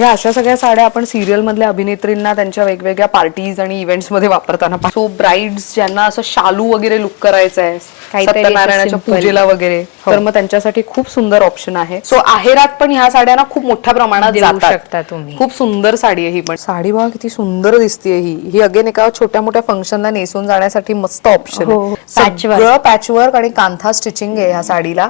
ह्या अशा सगळ्या साड्या आपण सिरियल मधल्या अभिनेत्रींना त्यांच्या वेगवेगळ्या पार्टीज आणि इव्हेंट्स मध्ये वापरताना सो ब्राइड्स ज्यांना असं शालू वगैरे लुक करायचं आहे सत्यनारायणाच्या पूजेला वगैरे, तर मग त्यांच्यासाठी खूप सुंदर ऑप्शन आहे. सो आहेरात पण ह्या साड्यांना खूप मोठ्या प्रमाणात जातात तुम्ही. खूप सुंदर साडी आहे ही पण. साडी बघा किती सुंदर दिसते ही अगेन एका छोट्या मोठ्या फंक्शनला नेसून जाण्यासाठी मस्त ऑप्शन आहे. सगळं पॅचवर्क आणि कांथा स्टिचिंग आहे ह्या साडीला.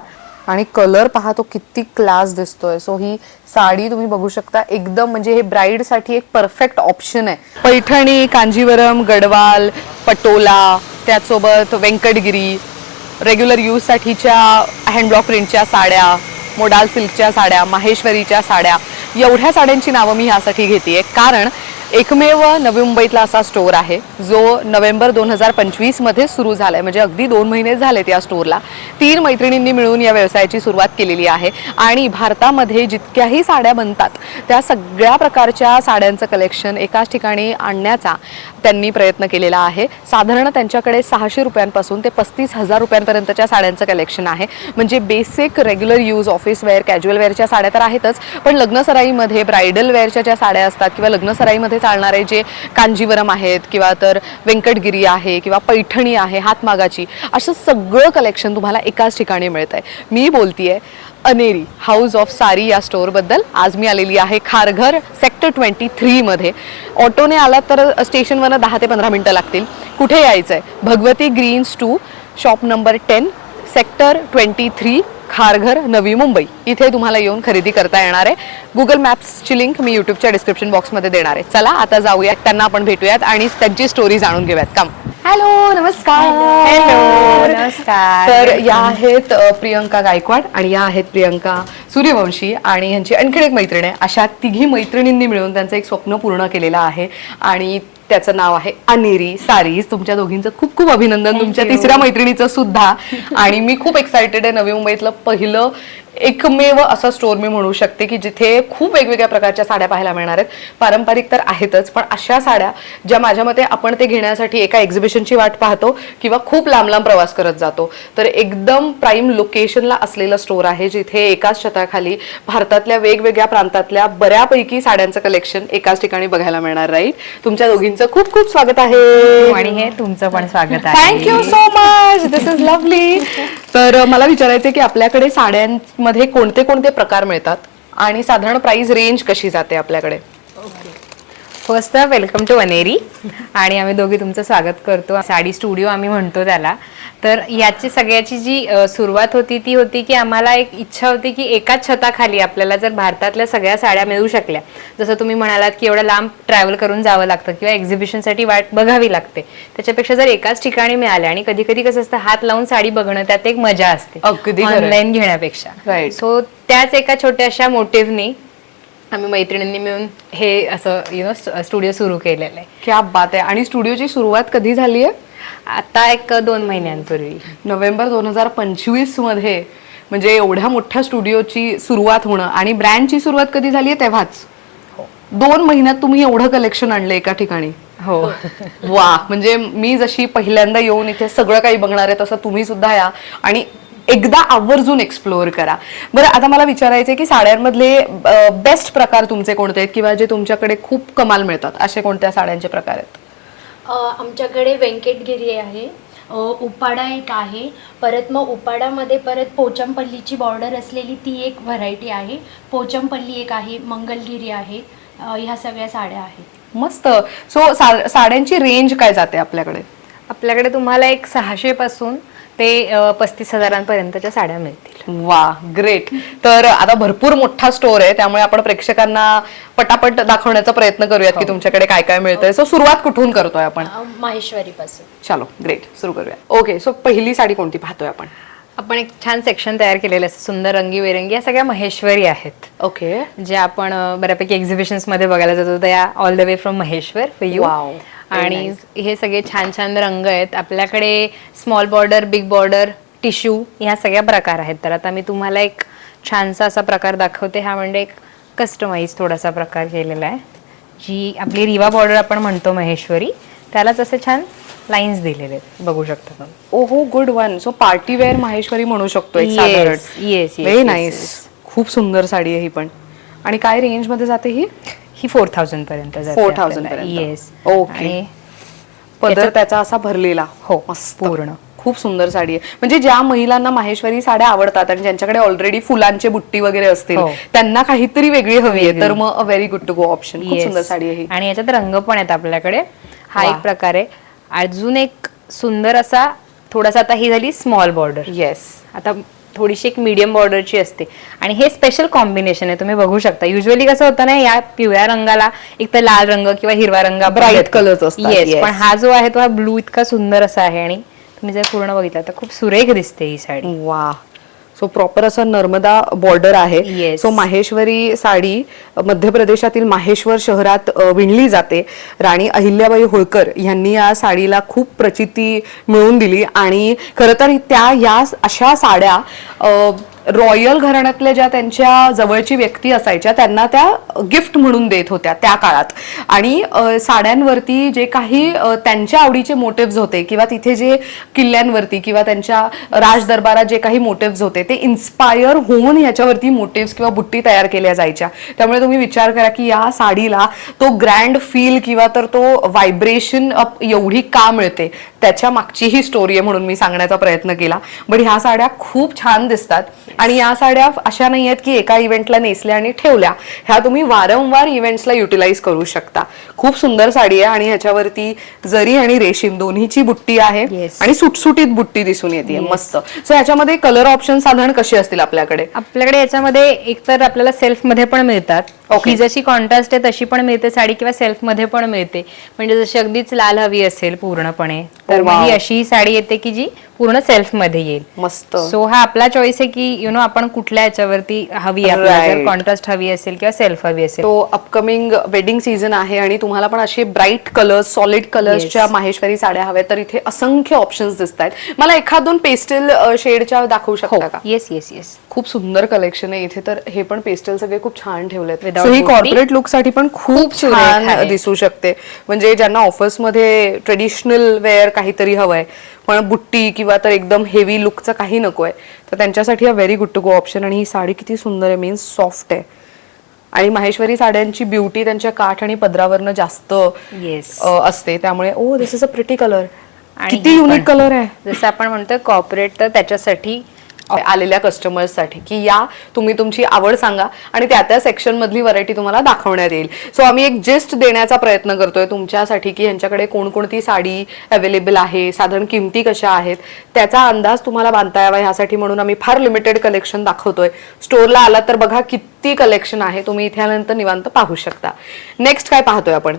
आणि कलर पहा तो किती क्लास दिसतोय. सो ही साडी तुम्ही बघू शकता एकदम म्हणजे हे ब्राईड साठी एक परफेक्ट ऑप्शन आहे. पैठणी, कांजीवरम, गडवाल, पटोला, त्यासोबत व्यंकटगिरी, रेग्युलर यूज साठीच्या हँडब्लॉक प्रिंटच्या साड्या, मोडाल सिल्कच्या साड्या, माहेश्वरीच्या साड्या, एवढ्या साड्यांची नावं मी ह्यासाठी घेतेय कारण एकमेव नवी मुंबईतला असा स्टोर आहे जो नोव्हेंबर 2025 मध्ये सुरू झालाय. म्हणजे अगदी 2 महिने झालेत या स्टोरला. 3 मैत्रिणींनी मिळून या व्यवसायाची सुरुवात केलेली आहे आणि भारतामध्ये जितक्याही साड्या बनतात त्या सगळ्या प्रकारच्या साड्यांचं कलेक्शन एकाच ठिकाणी आणण्याचा त्यांनी प्रयत्न केलेला आहे. साधारण त्यांच्याकडे 600 रुपयांपासून ते 35,000 रुपयांपर्यंतच्या साड्यांचं कलेक्शन आहे. म्हणजे basic regular use office wear, casual वेअरच्या साड्या तर आहेतच, पण लग्नसराईमध्ये ब्रायडल वेअरच्या ज्या साड्या असतात किंवा लग्नसराईमध्ये चालणारे जे कांजीवरम आहेत किंवा तर व्यंकटगिरी आहे किंवा पैठणी आहे हातमागाची, असं सगळं कलेक्शन तुम्हाला एकाच ठिकाणी मिळतंय. मी बोलतीये अनेरी हाऊस ऑफ सारी या स्टोर बद्दल. आज मी आलेली आहे खारघर सेक्टर 23 मध्ये. ऑटोने आलात तर स्टेशनवरनं 10 ते 15 मिनिटं लागतील. कुठे यायचंय? Bhagwati Greens 2 shop number 10 sector 23 Kharghar Navi Mumbai इथे तुम्हाला येऊन खरेदी करता येणार आहे. गुगल मॅप्सची लिंक मी यूट्यूबच्या डिस्क्रिप्शन बॉक्समध्ये देणार आहे. चला आता जाऊयात, त्यांना आपण भेटूयात आणि त्यांची स्टोरी जाणून घेऊयात. कम. हॅलो, नमस्कार. हॅलो, नमस्कार. तर या आहेत प्रियंका गायकवाड आणि या आहेत प्रियंका सूर्यवंशी आणि यांची आणखीन एक मैत्रीण आहे. अशा तिघी मैत्रिणींनी मिळून त्यांचं एक स्वप्न पूर्ण केलेलं आहे आणि त्याचं नाव आहे अनेरी सारीज. तुमच्या दोघींचं खूप खूप अभिनंदन, तुमच्या तिसऱ्या मैत्रिणीचं सुद्धा. आणि मी खूप एक्सायटेड आहे. नवी मुंबईतलं पहिलं एकमेव असं स्टोर मी म्हणू शकते की जिथे खूप वेगवेगळ्या प्रकारच्या साड्या पाहायला मिळणार आहेत. पारंपरिक तर आहेतच, पण अशा साड्या ज्या माझ्या मते आपण ते घेण्यासाठी एका एक्झिबिशनची वाट पाहतो किंवा खूप लांब लांब प्रवास करत जातो, तर एकदम प्राईम लोकेशनला असलेलं स्टोर आहे जिथे एकाच छताखाली भारतातल्या वेगवेगळ्या प्रांतातल्या बऱ्यापैकी साड्यांचं कलेक्शन एकाच ठिकाणी बघायला मिळणार. राईट. तुमच्या दोघींचं खूप खूप स्वागत आहे. आणि हे तुमचं पण स्वागत आहे. Thank you so much. This is lovely. तर मला विचारायचं की आपल्याकडे साड्यांमध्ये कोणते कोणते प्रकार मिळतात आणि साधारण प्राइस रेंज कशी जाते आपल्याकडे? First welcome to Aneri. आणि आम्ही दोघी तुमचं स्वागत करतो. साडी स्टुडिओ आम्ही म्हणतो त्याला. तर याची सगळ्याची जी सुरुवात होती ती होती की आम्हाला एक इच्छा होती की एकाच छताखाली आपल्याला जर भारतातल्या सगळ्या साड्या मिळू शकल्या, जसं तुम्ही म्हणालात की एवढं लांब ट्रॅव्हल करून जावं लागतं किंवा एक्झिबिशनसाठी वाट बघावी लागते, त्याच्यापेक्षा जर एकाच ठिकाणी मिळाल्या. आणि कधी कधी कसं असतं हात लावून साडी बघणं त्यात एक मजा असते ऑनलाईन घेण्यापेक्षा. राईट. सो त्याच एका छोट्याशा मोटिव्हनी आम्ही मैत्रिणींनी मिळून हे असं स्टुडिओ सुरू केलेलं आहे. क्या बात आहे. आणि स्टुडिओची सुरुवात कधी झाली आहे? आता एक 2 महिन्यांपूर्वी, नोव्हेंबर 2025 मध्ये. म्हणजे एवढ्या मोठ्या स्टुडिओची सुरुवात होणं आणि ब्रँडची सुरुवात कधी झाली आहे तेव्हाच. 2 महिन्यात तुम्ही एवढं कलेक्शन आणलं एका ठिकाणी. हो. वा. म्हणजे मी जशी पहिल्यांदा येऊन इथे सगळं काही बघणार आहे तसं तुम्ही सुद्धा या आणि एकदा आवर्जून एक्सप्लोअर करा. बरं, आता मला विचारायचं आहे की साड्यांमधले बेस्ट प्रकार तुमचे कोणते आहेत किंवा जे तुमच्याकडे खूप कमाल मिळतात असे कोणत्या साड्यांचे प्रकार आहेत? आमच्याकडे व्यंकटगिरी आहे, उपाडा एक आहे, परत मग उपाडामध्ये परत पोचमपल्लीची बॉर्डर असलेली ती एक व्हरायटी आहे, पोचमपल्ली एक आहे, मंगलगिरी आहे. ह्या सगळ्या साड्या आहेत. मस्त. सो साड्यांची रेंज काय जाते आपल्याकडे? आपल्याकडे तुम्हाला एक 600 पासून ते 35,000 पर्यंतच्या साड्या मिळतील. वा, ग्रेट. तर आता भरपूर मोठा स्टोर आहे त्यामुळे आपण प्रेक्षकांना पटापट दाखवण्याचा प्रयत्न करूयात की तुमच्याकडे काय काय मिळतंय. सो सुरुवात कुठून करतोय आपण? माहेश्वरी पासून. चलो, ग्रेट. सुरू करूया. ओके. सो पहिली साडी कोणती पाहतोय आपण? आपण एक छान सेक्शन तयार केलेलं आहे. सुंदर रंगीबेरंगी या सगळ्या महेश्वरी आहेत. ओके. जे आपण बऱ्यापैकी एक्झिबिशन्स मध्ये बघायला जातो त्या all the way from Maheshwar for you. आणि हे सगळे छान छान रंग आहेत आपल्याकडे. Small border, big border, tissue ह्या सगळ्या प्रकार आहेत. तर आता मी तुम्हाला एक छानसा असा प्रकार दाखवते. हा म्हणजे एक कस्टमाइज थोडासा प्रकार केलेला आहे. जी आपली रिवा बॉर्डर आपण म्हणतो महेश्वरी, त्यालाच असे छान लाईन्स दिलेले आहेत, बघू शकता तुम्ही. ओहो, good one. So party wear Maheshwari म्हणू शकतो एक साधारण. येस. Very nice. खूप सुंदर साडी आहे ही पण. आणि काय रेंज मध्ये जाते ही? ही 4000 पर्यंत 4000 पर्यंत. येस. ओके. पदर त्याचा असा भरलेला. हो, मस्त. पूर्ण. खूप सुंदर साडी आहे. म्हणजे ज्या महिलांना माहेश्वरी साड्या आवडतात आणि ज्यांच्याकडे ऑलरेडी फुलांचे बुट्टी वगैरे असतील, त्यांना काहीतरी वेगळी हवी आहे, तर मग a very good to go option. खूप सुंदर साडी आहे ही. आणि याच्यात रंग पण आहेत आपल्याकडे. हा एक प्रकार आहे. अजून एक सुंदर असा थोडासा, आता ही झाली स्मॉल बॉर्डर. येस. आता थोडीशी एक मीडियम बॉर्डरची असते आणि हे स्पेशल कॉम्बिनेशन आहे, तुम्ही बघू शकता. युजली कसं होतं ना, या पिवळ्या रंगाला एक तर लाल रंग किंवा हिरवा रंग, ब्राईट कलर्स असतात. येस, पण हा जो आहे तो हा ब्लू इतका सुंदर असा आहे आणि तुम्ही जर पूर्ण बघितलं तर खूप सुरेख दिसते ही साडी. वा. सो प्रॉपर असं नर्मदा बॉर्डर आहे. Yes. सो माहेश्वरी साडी मध्य प्रदेशातील माहेश्वर शहरात विणली जाते. राणी अहिल्याबाई होळकर यांनी या साडीला खूप प्रचिती मिळवून दिली आणि खरं तर त्या या अशा साड्या रॉयल घराण्यातल्या ज्या त्यांच्या जवळची व्यक्ती असायच्या त्यांना त्या गिफ्ट म्हणून देत होत्या त्या काळात. आणि साड्यांवरती जे काही त्यांच्या आवडीचे मोटिव्स होते किंवा तिथे जे किल्ल्यांवरती किंवा त्यांच्या राजदरबारात जे काही मोटिव्स होते ते इन्स्पायर होऊन ह्याच्यावरती मोटिव्स किंवा बुट्टी तयार केल्या जायच्या. त्यामुळे तुम्ही विचार करा की या साडीला तो ग्रँड फील किंवा तर तो व्हायब्रेशन अप एवढी का मिळते, त्याच्या मागची ही स्टोरी आहे म्हणून मी सांगण्याचा प्रयत्न केला. बट ह्या साड्या खूप छान दिसतात आणि या साड्या अशा नाही आहेत की एका इव्हेंटला नेसल्या आणि ठेवल्या. ह्या तुम्ही वारंवार इव्हेंट्सला युटिलाइज करू शकता. खूप सुंदर साडी आहे आणि ह्याच्यावरती जरी आणि रेशीम दोन्हीची बुट्टी आहे आणि सुटसुटीत बुट्टी दिसून येते. मस्त. सो ह्याच्यामध्ये कलर ऑप्शन साधारण कसे असतील आपल्याकडे? आपल्याकडे याच्यामध्ये एक तर आपल्याला सेल्फ मध्ये पण मिळतात. ही जशी कॉन्ट्रास्ट आहे तशी पण मिळते साडी किंवा सेल्फ मध्ये पण मिळते. म्हणजे जशी अगदीच लाल हवी असेल पूर्णपणे तर मग ही अशी साडी येते की जी पूर्ण सेल्फ मध्ये येईल. मस्त. सो हा आपला चॉईस आहे की आपण कुठल्या याच्यावरती हवी आपल्याला, कॉन्ट्रास्ट हवी असेल किंवा सेल्फ हवी असेल. तो अपकमिंग वेडिंग सीझन आहे आणि तुम्हाला पण असे ब्राईट कलर्स, सॉलिड कलर्सच्या माहेश्वरी साड्या हव्या तर इथे असंख्य ऑप्शन्स दिसत आहेत. मला एखाद दोन पेस्टल शेडच्या दाखवू शकता का? Yes yes yes. खूप सुंदर कलेक्शन आहे इथे. तर हे पण पेस्टल सगळे खूप छान ठेवलेत. Without So ही booty. कॉर्पोरेट लुक साठी पण खूप छान दिसू शकते. म्हणजे ज्यांना ऑफिस मध्ये ट्रेडिशनल वेअर काहीतरी हवंय पण बुट्टी किंवा तर एकदम हेवी लुकचं काही नकोय तर त्यांच्यासाठी हा very good to go option. आणि ही साडी किती सुंदर आहे, मीन्स सॉफ्ट आहे. आणि माहेश्वरी साड्यांची ब्युटी त्यांच्या काठ आणि पदरावरनं जास्त असते. त्यामुळे ओ दिस इज अ प्रिटी कलर. किती युनिक कलर आहे. जसं आपण म्हणतोय कॉर्पोरेट, तर त्याच्यासाठी आलेल्या कस्टमर्ससाठी की या तुम्ही तुमची आवड सांगा आणि त्या त्या सेक्शन मधली व्हरायटी तुम्हाला दाखवण्यात येईल. सो आम्ही एक जिस्ट देण्याचा प्रयत्न करतोय तुमच्यासाठी की यांच्याकडे कोणकोणती साडी अवेलेबल आहे, साधारण किमती कशा आहेत, त्याचा अंदाज तुम्हाला बांधता यावा ह्यासाठी म्हणून आम्ही फार लिमिटेड कलेक्शन दाखवतोय. स्टोरला आला तर बघा किती कलेक्शन आहे, तुम्ही इथे आल्यानंतर निवांत पाहू शकता. नेक्स्ट काय पाहतोय आपण?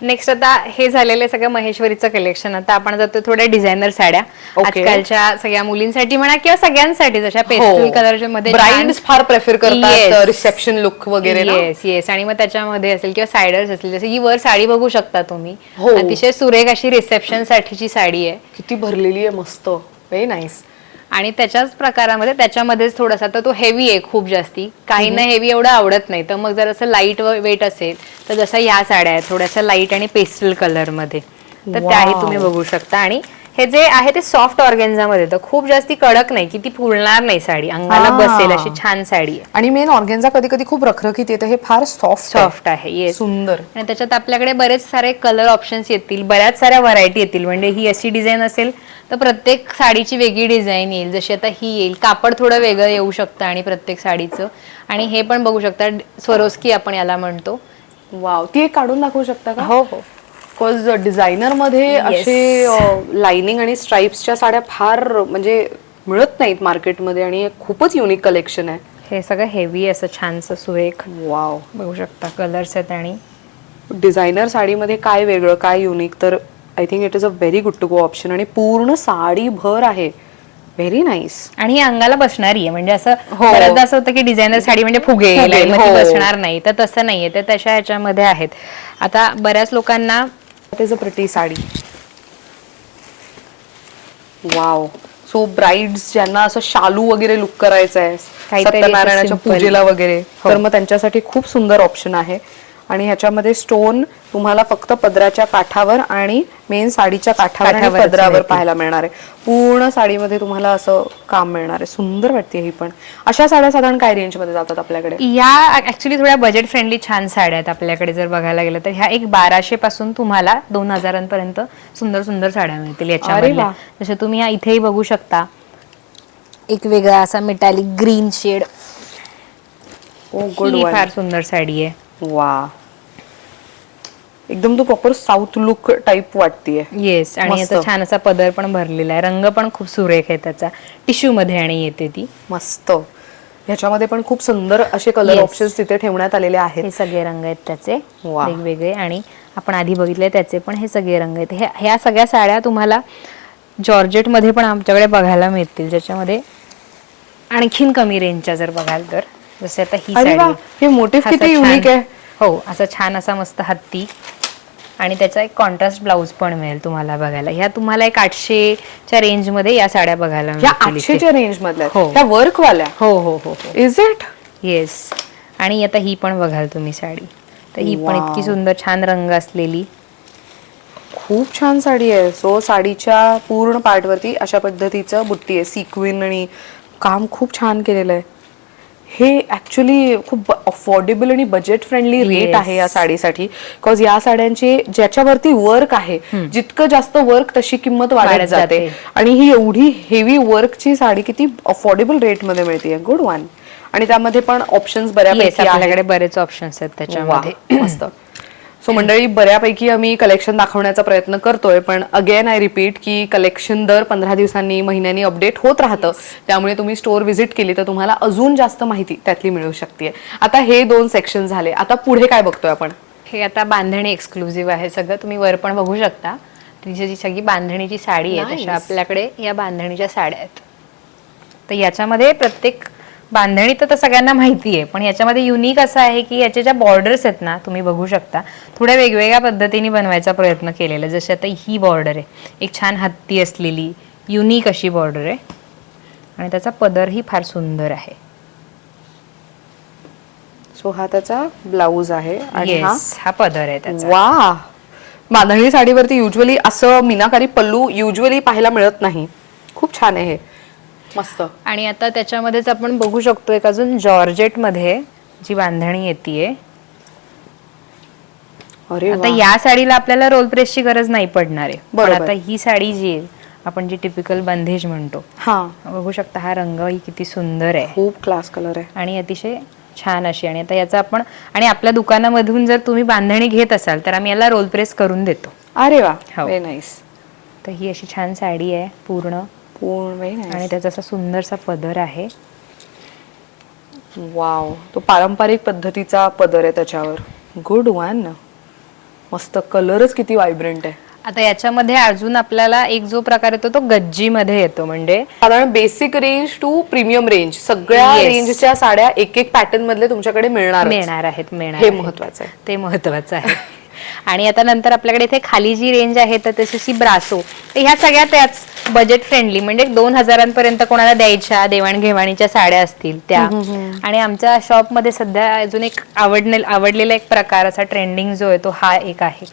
नेक्स्ट आता हे झालेलं सगळं महेश्वरीचं कलेक्शन. आता आपण जातो थोड्या डिझायनर साड्या. आजकालच्या सगळ्या मुलींसाठी म्हणा किंवा सगळ्यांसाठी जशा पेस्टल कलरच्या मध्ये ब्राइड्स फार प्रेफर करतात रिसेप्शन लुक वगैरे. Yes yes. आणि मग त्याच्यामध्ये असेल किंवा सायडर्स असेल, जसं ही वर साडी बघू शकता तुम्ही, अतिशय सुरेख अशी रिसेप्शन साठीची साडी आहे. किती भरलेली आहे, मस्त, व्हेरी नाईस. आणि त्याच्याच प्रकारामध्ये त्याच्यामध्येच थोडासा तर तो हेवी आहे खूप जास्ती. काहींना हेवी एवढं आवडत नाही, तर मग जर असं लाईट वेट असेल तर जसं ह्या साड्या आहेत थोड्याशा लाईट आणि पेस्टल कलर मध्ये, तर त्याही तुम्ही बघू शकता. आणि हे जे आहे ते सॉफ्ट ऑर्गेन्झामध्ये, तर खूप जास्ती कडक नाही की ती फुलणार नाही साडी, अंगाला बसेल अशी छान साडी आहे. आणि मेन ऑर्गेन्झा कधी कधी खूप रखरखीत येते, हे फार सॉफ्ट आहे. येस, सुंदर. आणि त्याच्यात आपल्याकडे बरेच सारे कलर ऑप्शन्स येतील, बऱ्याच साऱ्या व्हरायटी येतील. म्हणजे ही अशी डिझाईन असेल तर प्रत्येक साडीची वेगळी डिझाईन येईल. जशी आता ही येईल, कापड थोडं वेगळं येऊ शकतं आणि प्रत्येक साडीचं. आणि हे पण बघू शकता, स्वरोस्की आपण याला म्हणतो. वाव, ती एक काढून दाखवू शकता का? हो हो. बिकॉज डिझायनर मध्ये असे लाइनिंग आणि स्ट्राइप्सच्या साड्या फार म्हणजे मिळत नाहीत मार्केटमध्ये आणि खूपच युनिक कलेक्शन आहे. हे सगळं हेवी असं छानसं सुरेख. वाव, बघू शकता कलर्स आहेत. आणि डिझायनर साडीमध्ये काय वेगळं, काय युनिक, तर I think it is a very good to go option. आणि पूर्ण साडी भर आहे, व्हेरी नाईस. आणि ही अंगाला बसणारी आहे. म्हणजे असं बऱ्याचदा असं होतं की डिझायनर साडी म्हणजे फुगेल, बसणार नाही, तर तसं नाहीये. तर तशा ह्याच्यामध्ये आहेत. आता बऱ्याच लोकांना it is a pretty sari. Wow. So brides ज्यांना असं शालू वगैरे लुक करायचं आहे सत्यनारायणाच्या पूजेला वगैरे, तर मग त्यांच्यासाठी खूप सुंदर ऑप्शन आहे. आणि ह्याच्यामध्ये स्टोन तुम्हाला फक्त पदराच्या काठावर आणि मेन साडीच्या काठावर आणि काठावरच पदरावर मिळतील. पाहायला मिळणार आहे. पूर्ण साडीमध्ये तुम्हाला असं काम मिळणार आहे. सुंदर वाटते ही पण. अशा साड्या साधारण काय रेंज मध्ये जातात आपल्याकडे? या ऍक्च्युली थोड्या बजेट फ्रेंडली छान साड्या आहेत आपल्याकडे. जर बघायला गेलं तर ह्या एक 1200 पासून तुम्हाला 2000 पर्यंत सुंदर सुंदर साड्या मिळतील याच्यामध्ये. वा. जसं तुम्ही या इथेही बघू शकता, एक वेगळा असा मेटॅलिक ग्रीन शेड. गुड ही वन. फार सुंदर साडी आहे. वा, एकदम तो प्रॉपर साऊथ लुक टाइप वाटतीये. येस, आणि मस्त. याचा छान असा पदर पण भरलेला आहे. रंग पण खूप सुरेख आहे त्याचा, टिश्यू मध्ये आणि येते ती. मस्त. ह्याच्यामध्ये पण खूप सुंदर असे कलर Yes. ऑप्शन्स तिथे ठेवण्यात आलेले आहेत. हे सगळे रंग आहेत त्याचे वा. वेगवेगळे, आणि आपण आधी बघितले त्याचे पण हे सगळे रंग आहेत. ह्या सगळ्या साड्या तुम्हाला जॉर्जेट मध्ये पण आमच्याकडे बघायला मिळतील, ज्याच्यामध्ये आणखीन कमी रेंजच्या जर बघाल तर. जसे आता ही अरे वा, साडी, हे मोटिव्ह असं किती छान- युनिक आहे. हो, असं छान असा मस्त हत्ती, आणि त्याचा एक कॉन्ट्रास्ट ब्लाउज पण मिळेल तुम्हाला बघायला. ह्या तुम्हाला एक 800च्या रेंज मध्ये या साड्या बघायला ह्या मिळतील इथे. 800च्या रेंज मधल्या हो. आहेत. ह्या वर्क वाल्या. हो हो हो हो, इज इट? येस. आणि आता ही पण बघाल तुम्ही साडी, तर ही पण Wow. इतकी सुंदर छान रंग असलेली. खूप छान साडी आहे. सो साडीच्या पूर्ण पार्ट वरती अशा पद्धतीचं बुट्टी आहे, सिक्विन, आणि काम खूप छान केलेलं आहे. हे ऍक्च्युली खूप अफोर्डेबल आणि बजेट फ्रेंडली रेट Yes. आहे या साडीसाठी. बिकॉज या साड्यांचे ज्याच्यावरती वर्क आहे, जितकं जास्त वर्क तशी किंमत वाढत वाढत जाते. जाते. आणि ही एवढी हेवी वर्कची साडी किती अफोर्डेबल रेट मध्ये मिळते. Good one. आणि त्यामध्ये पण ऑप्शन्स येस, बऱ्यापैकी आहेत. आपल्याकडे बरेच ऑप्शन्स आहेत त्याच्यामध्ये. वा, मस्त. सो मंडळी, बऱ्यापैकी आम्ही कलेक्शन दाखवण्याचा प्रयत्न करतोय, पण अगेन आय रिपीट की कलेक्शन दर 15 दिवसांनी, महिन्यांनी अपडेट होत राहतं. त्यामुळे तुम्ही स्टोअर व्हिजिट केली तर तुम्हाला अजून जास्त माहिती त्यातली मिळू शकते. आता हे 2 सेक्शन झाले. आता पुढे काय बघतोय आपण? हे आता बांधणी एक्सक्लुझिव्ह आहे सगळं. तुम्ही वर पण बघू शकता, तिची जी सगळी बांधणीची साडी आहे, Nice. तशा आपल्याकडे या बांधणीच्या साड्या आहेत. तर याच्यामध्ये प्रत्येक बांधणी तर सगळ्यांना माहिती आहे, पण याच्यामध्ये युनिक असं आहे की याच्या ज्या बॉर्डर्स आहेत ना, तुम्ही बघू शकता, थोड्या वेगवेगळ्या पद्धतीने बनवायचा प्रयत्न केलेला आहे. जशी आता ही बॉर्डर आहे, एक छान हत्ती असलेली युनिक अशी बॉर्डर आहे, आणि त्याचा पदरही फार सुंदर आहे. सो हा त्याचा ब्लाऊज आहे आणि हा येस, हा पदर आहे त्याचा. वा. बांधणी साडीवरती युजली असं मीनाकारी पल्लू युजली पाहायला मिळत नाही. खूप छान आहे हे. मस्त. आणि आता त्याच्यामध्येच आपण बघू शकतो एक अजून जॉर्जेट मध्ये जी बांधणी येते. अरे आता वा. या साडीला आपल्याला रोल प्रेसची गरज नाही पडणार आहे, पण बरोबर. आता ही साडी जी आहे, आपण जी टिपिकल बंदेज म्हणतो, हा, बघू शकता हा रंग ही किती सुंदर आहे खूप क्लास कलर आहे. आणि अतिशय छान अशी. आणि आता याचा आपण, आणि आपल्या दुकानामधून जर तुम्ही बांधणी घेत असाल तर आम्ही याला रोल प्रेस करून देतो. अरे वा, हो. Very nice. तर ही अशी छान साडी आहे पूर्ण, व्हेरी आणि नाईस. त्याचा असा सुंदरसा पदर आहे. वाव, तो पारंपरिक पद्धतीचा पदर आहे त्याच्यावर. Good one. मस्त. कलरच किती व्हायब्रंट आहे. आता याच्यामध्ये अजून आपल्याला एक जो प्रकार येतो तो गज्जी मध्ये येतो, म्हणजे साधारण basic range to premium range सगळ्या Yes. रेंजच्या साड्या एक एक पॅटर्न मधले तुमच्याकडे मिळणार. मिळणार आहेत, मिळणार हे आहेत. महत्वाचं आहे. ते महत्वाचं आहे. आणि आता नंतर आपल्याकडे इथे खाली जी रेंज आहे तर तशी ब्रासो, तर ह्या सगळ्या त्याच बजेट फ्रेंडली, म्हणजे 2000 पर्यंत कोणाला द्यायच्या देवाणघेवाणीच्या साड्या असतील त्या. आणि आमच्या शॉप मध्ये सध्या अजून एक आवडलेला एक प्रकार असा ट्रेंडिंग जो आहे तो हा एक आहे,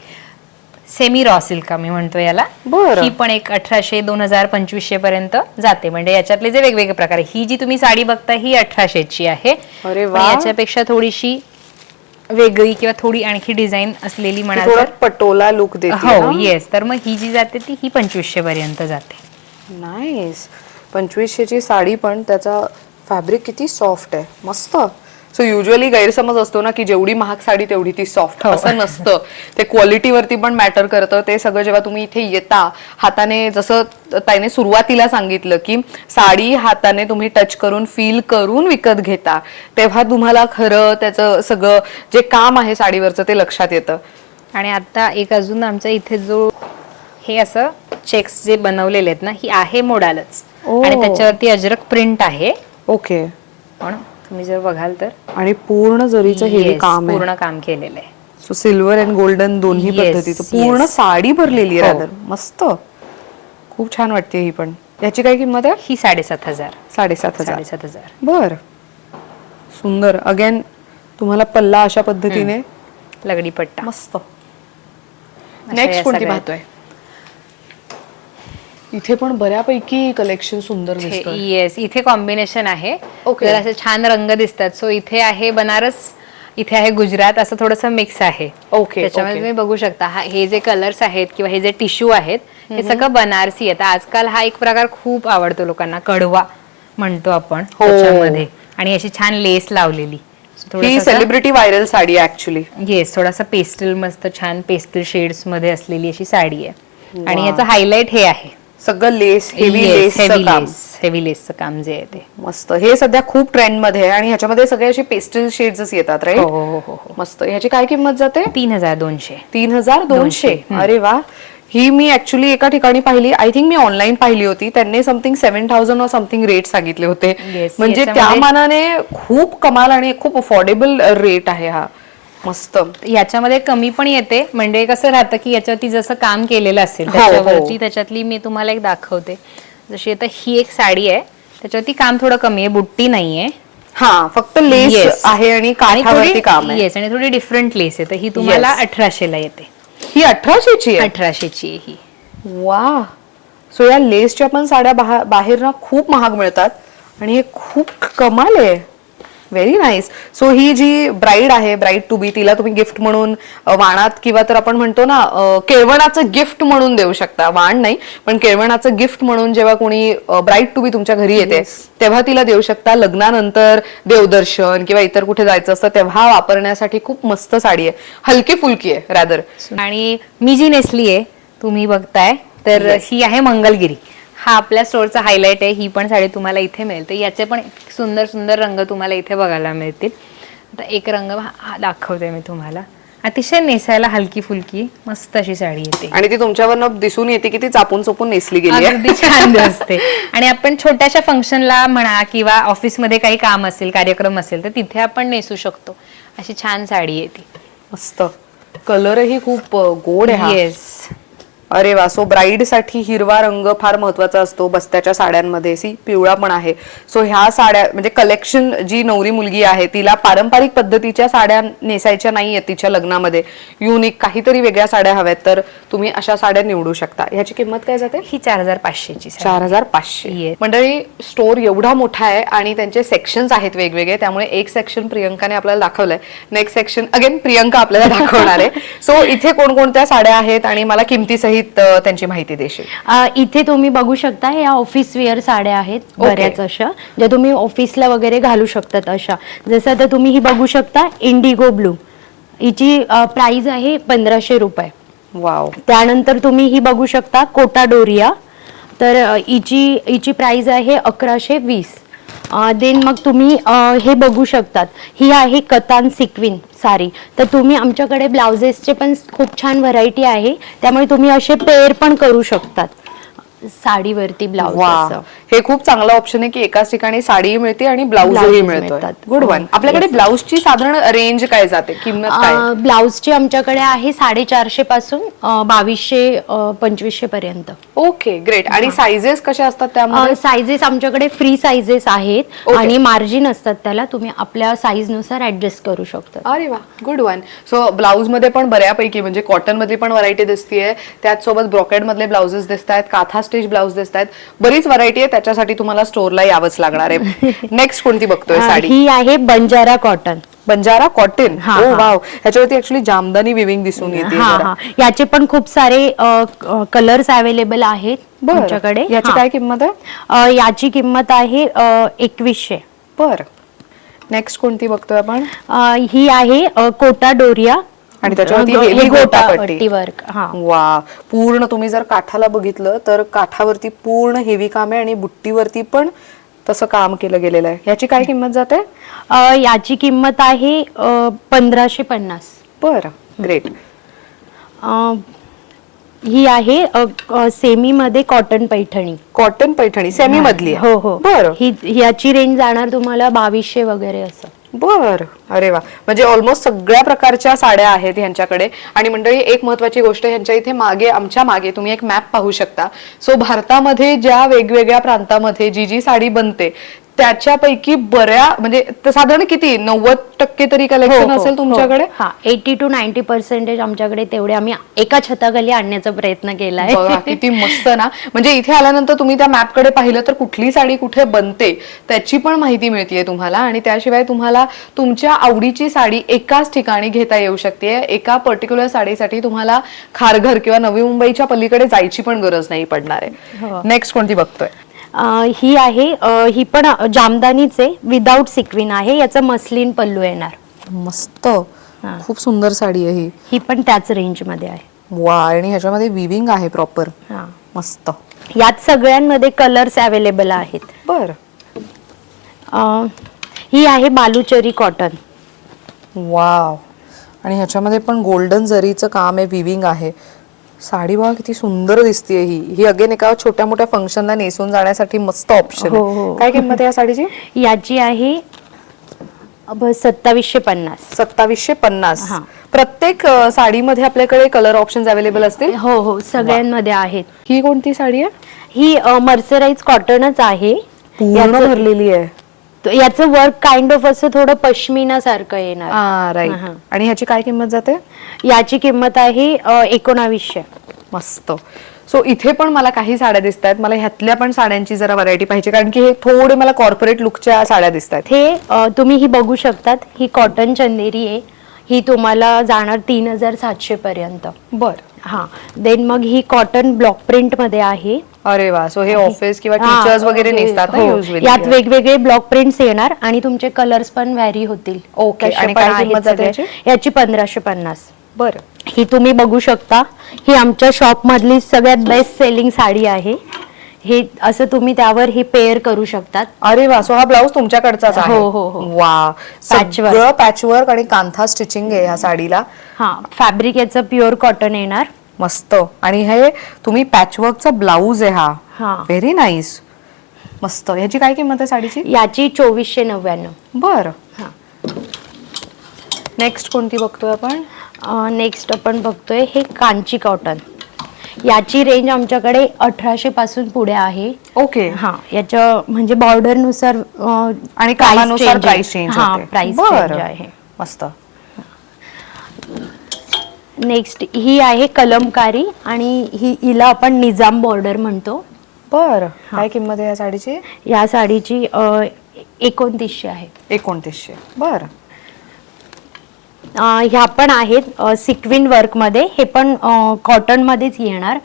सेमी रॉ सिल्क आम्ही म्हणतो याला. बरं. ही पण एक 1800, 2000, 2500 पर्यंत जाते. म्हणजे याच्यातले जे वेगवेगळे प्रकार आहे, ही जी तुम्ही साडी बघता ही 1800ची आहे. अरे पण वा. याच्यापेक्षा थोडीशी वेगळी किंवा थोडी आणखी डिझाईन असलेली म्हणाल थोडा तर, पटोला लुक देते. हो येस, तर मग ही जी जाते ती ही 2500 पर्यंत जाते. नाईस. 2500 ची साडी, पण त्याचा फॅब्रिक किती सॉफ्ट आहे. मस्त. सो युजली गैरसमज असतो ना की जेवढी महाग साडी तेवढी ती सॉफ्ट. असं नसतं. ते क्वालिटीवरती पण मॅटर करतं. ते सगळं जेव्हा तुम्ही इथे येता हाताने, जसं ताईने सुरुवातीला सांगितलं की साडी हाताने तुम्ही टच करून फील करून विकत घेता, तेव्हा तुम्हाला खरं त्याचं सगळं जे काम आहे साडीवरचं ते लक्षात येतं. आणि आता एक अजून आमच्या इथे जो हे असं चेक्स जे बनवलेले आहेत ना, ही आहे मोडालच, आणि त्याच्यावरती अजरक प्रिंट आहे. ओके. पण तुम्ही जर बघाल तर आणि पूर्ण जरीचं हेवी Yes, काम आहे. पूर्ण काम केलेलं आहे. सो सिल्वर अँड गोल्डन दोन्ही Yes, पद्धतीचं पूर्ण yes. साडी भरलेली आहे. हो. rather. मस्त. खूप छान वाटते ही पण. याची काय किंमत आहे? ही 7500. 7500. 7500. बर. सुंदर. अगेन तुम्हाला पल्ला अशा पद्धतीने लगडी पट्टा. मस्त. या नेक्स्ट कोणती सगळ्या. पाहतोय? इथे पण बऱ्यापैकी कलेक्शन सुंदर दिसतंय. येस, इथे कॉम्बिनेशन आहे. Okay. तर असे छान रंग दिसतात. सो इथे आहे बनारस, इथे आहे गुजरात, असं थोडंसं मिक्स आहे. Okay, त्याच्यामध्ये okay. तुम्ही बघू शकता हे जे कलर्स आहेत किंवा हे जे टिश्यू आहेत हे सगळं बनारसी आहे. आजकाल हा एक प्रकार खूप आवडतो लोकांना, कडवा म्हणतो आपण हो. त्याच्यामध्ये, आणि अशी छान लेस लावलेली. ही सेलिब्रिटी व्हायरल साडी ऍक्च्युली. येस, थोडासा पेस्टल, मस्त छान पेस्टल शेड्स मध्ये असलेली अशी साडी आहे. आणि याचं हायलाइट हे आहे सगळं लेस, हेवी लेस, हेवी लेसचं काम जे आहे ते. मस्त. हे सध्या खूप ट्रेंड मध्ये आहे आणि ह्याच्यामध्ये सगळे असे पेस्टल शेड्स येतात, राईट? हो हो हो हो. मस्त. ह्याची काय किंमत जाते? 3200. 3200. अरे वा. ही मी ऍक्च्युली एका ठिकाणी पाहिली, आय थिंक मी ऑनलाईन पाहिली होती. त्यांनी समथिंग 7000 और समथिंग रेट सांगितले होते. Yes, म्हणजे त्या मानाने खूप कमाल आणि खूप अफोर्डेबल रेट आहे हा. मस्त. याच्यामध्ये कमी पण येते, म्हणजे कसं राहतं की याच्यावरती जसं काम केलेलं असेल हो. त्याच्यावरती, त्याच्यातली मी तुम्हाला एक दाखवते. जशी आता ही एक साडी आहे, त्याच्यावरती काम थोडं कमी आहे, बुट्टी नाहीये. हा, फक्त लेस Yes. आहे आणि काठावरती काम आहे. येस, आणि थोडी डिफरंट लेस आहे. तर ही तुम्हाला 1800 ला येते. ही 1800ची आहे. 1800ची आहे ही. वा. सो या लेसच्या पण साड्या बाहेर ना खूप महाग मिळतात आणि हे खूप कमाल आहे. Very nice. सो ही जी ब्राईड आहे, ब्राईड टू बी, तिला तुम्ही गिफ्ट म्हणून वाणात किंवा तर आपण म्हणतो ना केळवणाचं गिफ्ट म्हणून देऊ शकता. वाण नाही, पण केळवणाचं गिफ्ट म्हणून जेव्हा कोणी ब्राईड टू बी तुमच्या घरी येते तेव्हा तिला देऊ शकता. लग्नानंतर देवदर्शन किंवा इतर कुठे जायचं असतं तेव्हा वापरण्यासाठी खूप मस्त साडी आहे. हलकी फुलकी आहे रॅदर. आणि मी जी नेसली आहे तुम्ही बघताय, तर ही आहे मंगलगिरी. हा आपल्या स्टोअरचा हायलाइट आहे. ही पण साडी तुम्हाला इथे मिळते. याचे पण सुंदर सुंदर रंग तुम्हाला इथे बघायला मिळतील. आता एक रंग दाखवते मी तुम्हाला. अतिशय नेसायला हलकी फुलकी मस्त अशी साडी येते आणि ती तुमच्यावरनं दिसून येते की ती चापून चोपून नेसली गेली आहे. अगदी छान दिसते. आणि आपण छोट्याशा फंक्शनला म्हणा किंवा ऑफिसमध्ये काही काम असेल, कार्यक्रम असेल, तर तिथे आपण नेसू शकतो. अशी छान साडी आहे ती. मस्त. कलरही खूप गोड आहे. येस. अरे वा. सो ब्राईड साठी हिरवा रंग फार महत्वाचा असतो बस्त्याच्या साड्यांमध्ये. पिवळा पण आहे. सो ह्या साड्या म्हणजे कलेक्शन, जी नवरी मुलगी आहे तिला पारंपरिक पद्धतीच्या साड्या नेसायच्या नाहीये तिच्या लग्नामध्ये, युनिक काहीतरी वेगळ्या साड्या हव्यात, तर तुम्ही अशा साड्या निवडू शकता. ह्याची किंमत काय जाते? ही 4500ची. 4500. Yes. मंडळी, स्टोर एवढा मोठा आहे आणि त्यांचे सेक्शन्स आहेत वेगवेगळे, त्यामुळे एक सेक्शन प्रियंकाने आपल्याला दाखवलंय, नेक्स्ट सेक्शन अगेन प्रियंका आपल्याला दाखवणार आहे. सो इथे कोणकोणत्या साड्या आहेत आणि मला किमतीसहित त्यांची माहिती देशील? इथे तुम्ही बघू शकता, या ऑफिस वेअर साड्या आहेत बऱ्याच अशा, ज्या तुम्ही ऑफिसला वगैरे घालू शकतात अशा. जसं आता तुम्ही ही बघू शकता, इंडिगो ब्लू, हिची प्राइस आहे 1500 रुपये. वाव. त्यानंतर तुम्ही ही बघू शकता कोटा डोरिया, तर हिची प्राइस आहे 1120. देन मग तुम्ही हे बघू शकतात, ही आहे कतान सिक्विन साडी. तर तुम्ही आमच्याकडे ब्लाउजेसचे पण खूप छान व्हरायटी आहे, त्यामुळे तुम्ही असे पेअर पण करू शकतात साडीवरती ब्लाउज. हे खूप चांगला ऑप्शन आहे की एकाच ठिकाणी साडीही मिळते आणि ब्लाउजही मिळतो. Good one. आपल्याकडे ब्लाउजची साधारण रेंज काय जाते, किंमत काय? ब्लाउजची आमच्याकडे आहे 450 पासून 2200-2500 पर्यंत. Okay, great. आणि साइजेस कशा असतात त्यामध्ये? साइजेस आमच्याकडे फ्री साइजेस आहेत आणि मार्जिन असतात त्याला, तुम्ही आपल्या साईज नुसार ऍडजस्ट करू शकता. अरे वा, गुड वन. सो ब्लाउज मध्ये पण बऱ्यापैकी म्हणजे कॉटन मधली पण व्हरायटी दिसतीये, त्याचसोबत ब्रॉकेड मधले ब्लाउजेस दिसत आहेत, काथा स्टिच ब्लाउज दिसत आहेत, बरीच व्हरायटी आहे. त्याच्यासाठी तुम्हाला स्टोरला यावंच लागणार आहे. नेक्स्ट कोणती बघतोय साडी? ही आहे बंजारा कॉटन. बंजारा कॉटन. ओ वाव. ह्याच्यावरती ऍक्च्युअली जामदानी विविंग दिसून येते. याचे पण खूप सारे कलर्स अवेलेबल आहेत आमच्याकडे. याची काय किंमत आहे? याची किंमत आहे 2100. बर. नेक्स्ट कोणती बघतोय आपण? ही आहे कोटा डोरिया आणि त्याच्यावरती हेवी गोटापट्टी वर्क. वा. पूर्ण तुम्ही जर काठाला बघितलं तर काठावरती पूर्ण हेवी काम आहे आणि बुट्टीवरती पण तसं काम केलं गेलेलं आहे. याची काय किंमत जाते? याची किंमत आहे 1550. बर, ग्रेट. ही आहे सेमी मध्ये cotton Paithani. Cotton Paithani semi मधली? हो हो. बरं. याची रेंज जाणार तुम्हाला 2200 वगैरे असं. बर. अरे वा. म्हणजे ऑलमोस्ट सगळ्या प्रकारच्या साड्या आहेत ह्यांच्याकडे. आणि मंडळी, एक महत्वाची गोष्ट, ह्यांच्या इथे मागे, आमच्या मागे तुम्ही एक मॅप पाहू शकता. सो भारतामध्ये ज्या वेगवेगळ्या प्रांतामध्ये जी जी साडी बनते त्याच्यापैकी बऱ्या म्हणजे साधारण किती 90% तरी कलेक्शन असेल तुमच्याकडे? हा 80 to 90% आमच्याकडे तेवढे आम्ही एका छताखाली आणण्याचा प्रयत्न केलाय. बघा किती मस्त ना. म्हणजे इथे आल्यानंतर तुम्ही त्या मॅप कडे पाहिलं तर कुठली साडी कुठे बनते त्याची पण माहिती मिळतेय तुम्हाला, आणि त्याशिवाय तुम्हाला तुमच्या आवडीची साडी एकाच ठिकाणी घेता येऊ शकते. एका पर्टिक्युलर साडीसाठी तुम्हाला खारघर किंवा नवी मुंबईच्या पलीकडे जायची पण गरज नाही पडणार आहे. नेक्स्ट कोणती बघतोय? ही आहे ही पण जामदानीच आहे, विदाउट सिक्विन आहे, याचा मस्लिन पल्लू येणार. मस्त, खूप सुंदर साडी आहे ही. ही पण त्याच रेंज मध्ये आहे. वा, आणि ह्याच्यामध्ये विविंग आहे प्रॉपर. मस्त. यात सगळ्यांमध्ये कलर्स अवेलेबल आहेत. बर. ही आहे बालुचरी कॉटन. वाव, आणि ह्याच्यामध्ये पण गोल्डन जरीचं काम आहे, विविंग आहे. साडी बघा किती सुंदर दिसते ही अगेन एका छोट्या मोठ्या फंक्शनला नेसून जाण्यासाठी मस्त ऑप्शन आहे. काय किंमत आहे या साडीची? याची आहे 2750. 2750. प्रत्येक साडीमध्ये आपल्याकडे कलर ऑप्शन्स अवेलेबल असतील? हो, सगळ्यांमध्ये आहेत. ही कोणती साडी आहे? ही मर्सराइज कॉटनच आहे, पूर्ण भरलेली आहे. याचं वर्क काइंड ऑफ असं थोडं पश्मिना सारखं येणार. राईट. आणि ह्याची काय किंमत जाते? याची किंमत आहे 1900. मस्त. सो इथे पण मला काही साड्या दिसत आहेत. मला ह्यातल्या पण साड्यांची जरा व्हरायटी पाहिजे, कारण की हे थोडे मला कॉर्पोरेट लुकच्या साड्या दिसत आहेत. हे तुम्ही ही बघू शकतात, ही कॉटन चंदेरी आहे. ही तुम्हाला जाणार 3700 पर्यंत. बर. देन मग ही कॉटन ब्लॉक प्रिंट मध्ये आहे. अरे वा. सो हे ऑफिस किंवा टीचर्स वगैरे नेसतात युजली. यात वेगवेगळे ब्लॉक प्रिंट्स येणार आणि तुमचे कलर्स पण व्हॅरी होतील. ओके. आणि काय किंमत जाते याची? याची 1550. बर. ही तुम्ही बघू शकता, ही आमच्या शॉप मधली सगळ्यात बेस्ट सेलिंग साडी आहे. हे असं तुम्ही त्यावर ही पेअर करू शकतात. अरे वा. सो हा ब्लाऊज तुमच्याकडचाच आहे? हो. वा. सगळं पॅचवर्क आणि कांथा स्टिचिंग आहे ह्या साडीला. फॅब्रिक याचं प्युअर कॉटन येणार. मस्त. आणि हे तुम्ही पॅचवर्कचा ब्लाऊज आहे हा. Very nice. मस्त. ह्याची काय किंमत आहे साडीची? याची 2499. बर. नेक्स्ट कोणती बघतोय आपण? नेक्स्ट आपण बघतोय हे कांची कॉटन. याची रेंज आमच्याकडे 1800 पासून पुढे आहे. ओके. याच्या म्हणजे बॉर्डर नुसार आणि कामानुसार प्राइस चेंज होते. प्राइस चेंज आहे. मस्त. नेक्स्ट ही आहे कलमकारी, आणि हिला आपण निजाम बॉर्डर म्हणतो. बर. काय किंमत आहे या साडीची? या साडीची 2900 आहे. 2900. बर. ह्या पण आहेत सिक्विन वर्क मध्ये, हे पण कॉटन मध्येच येणार.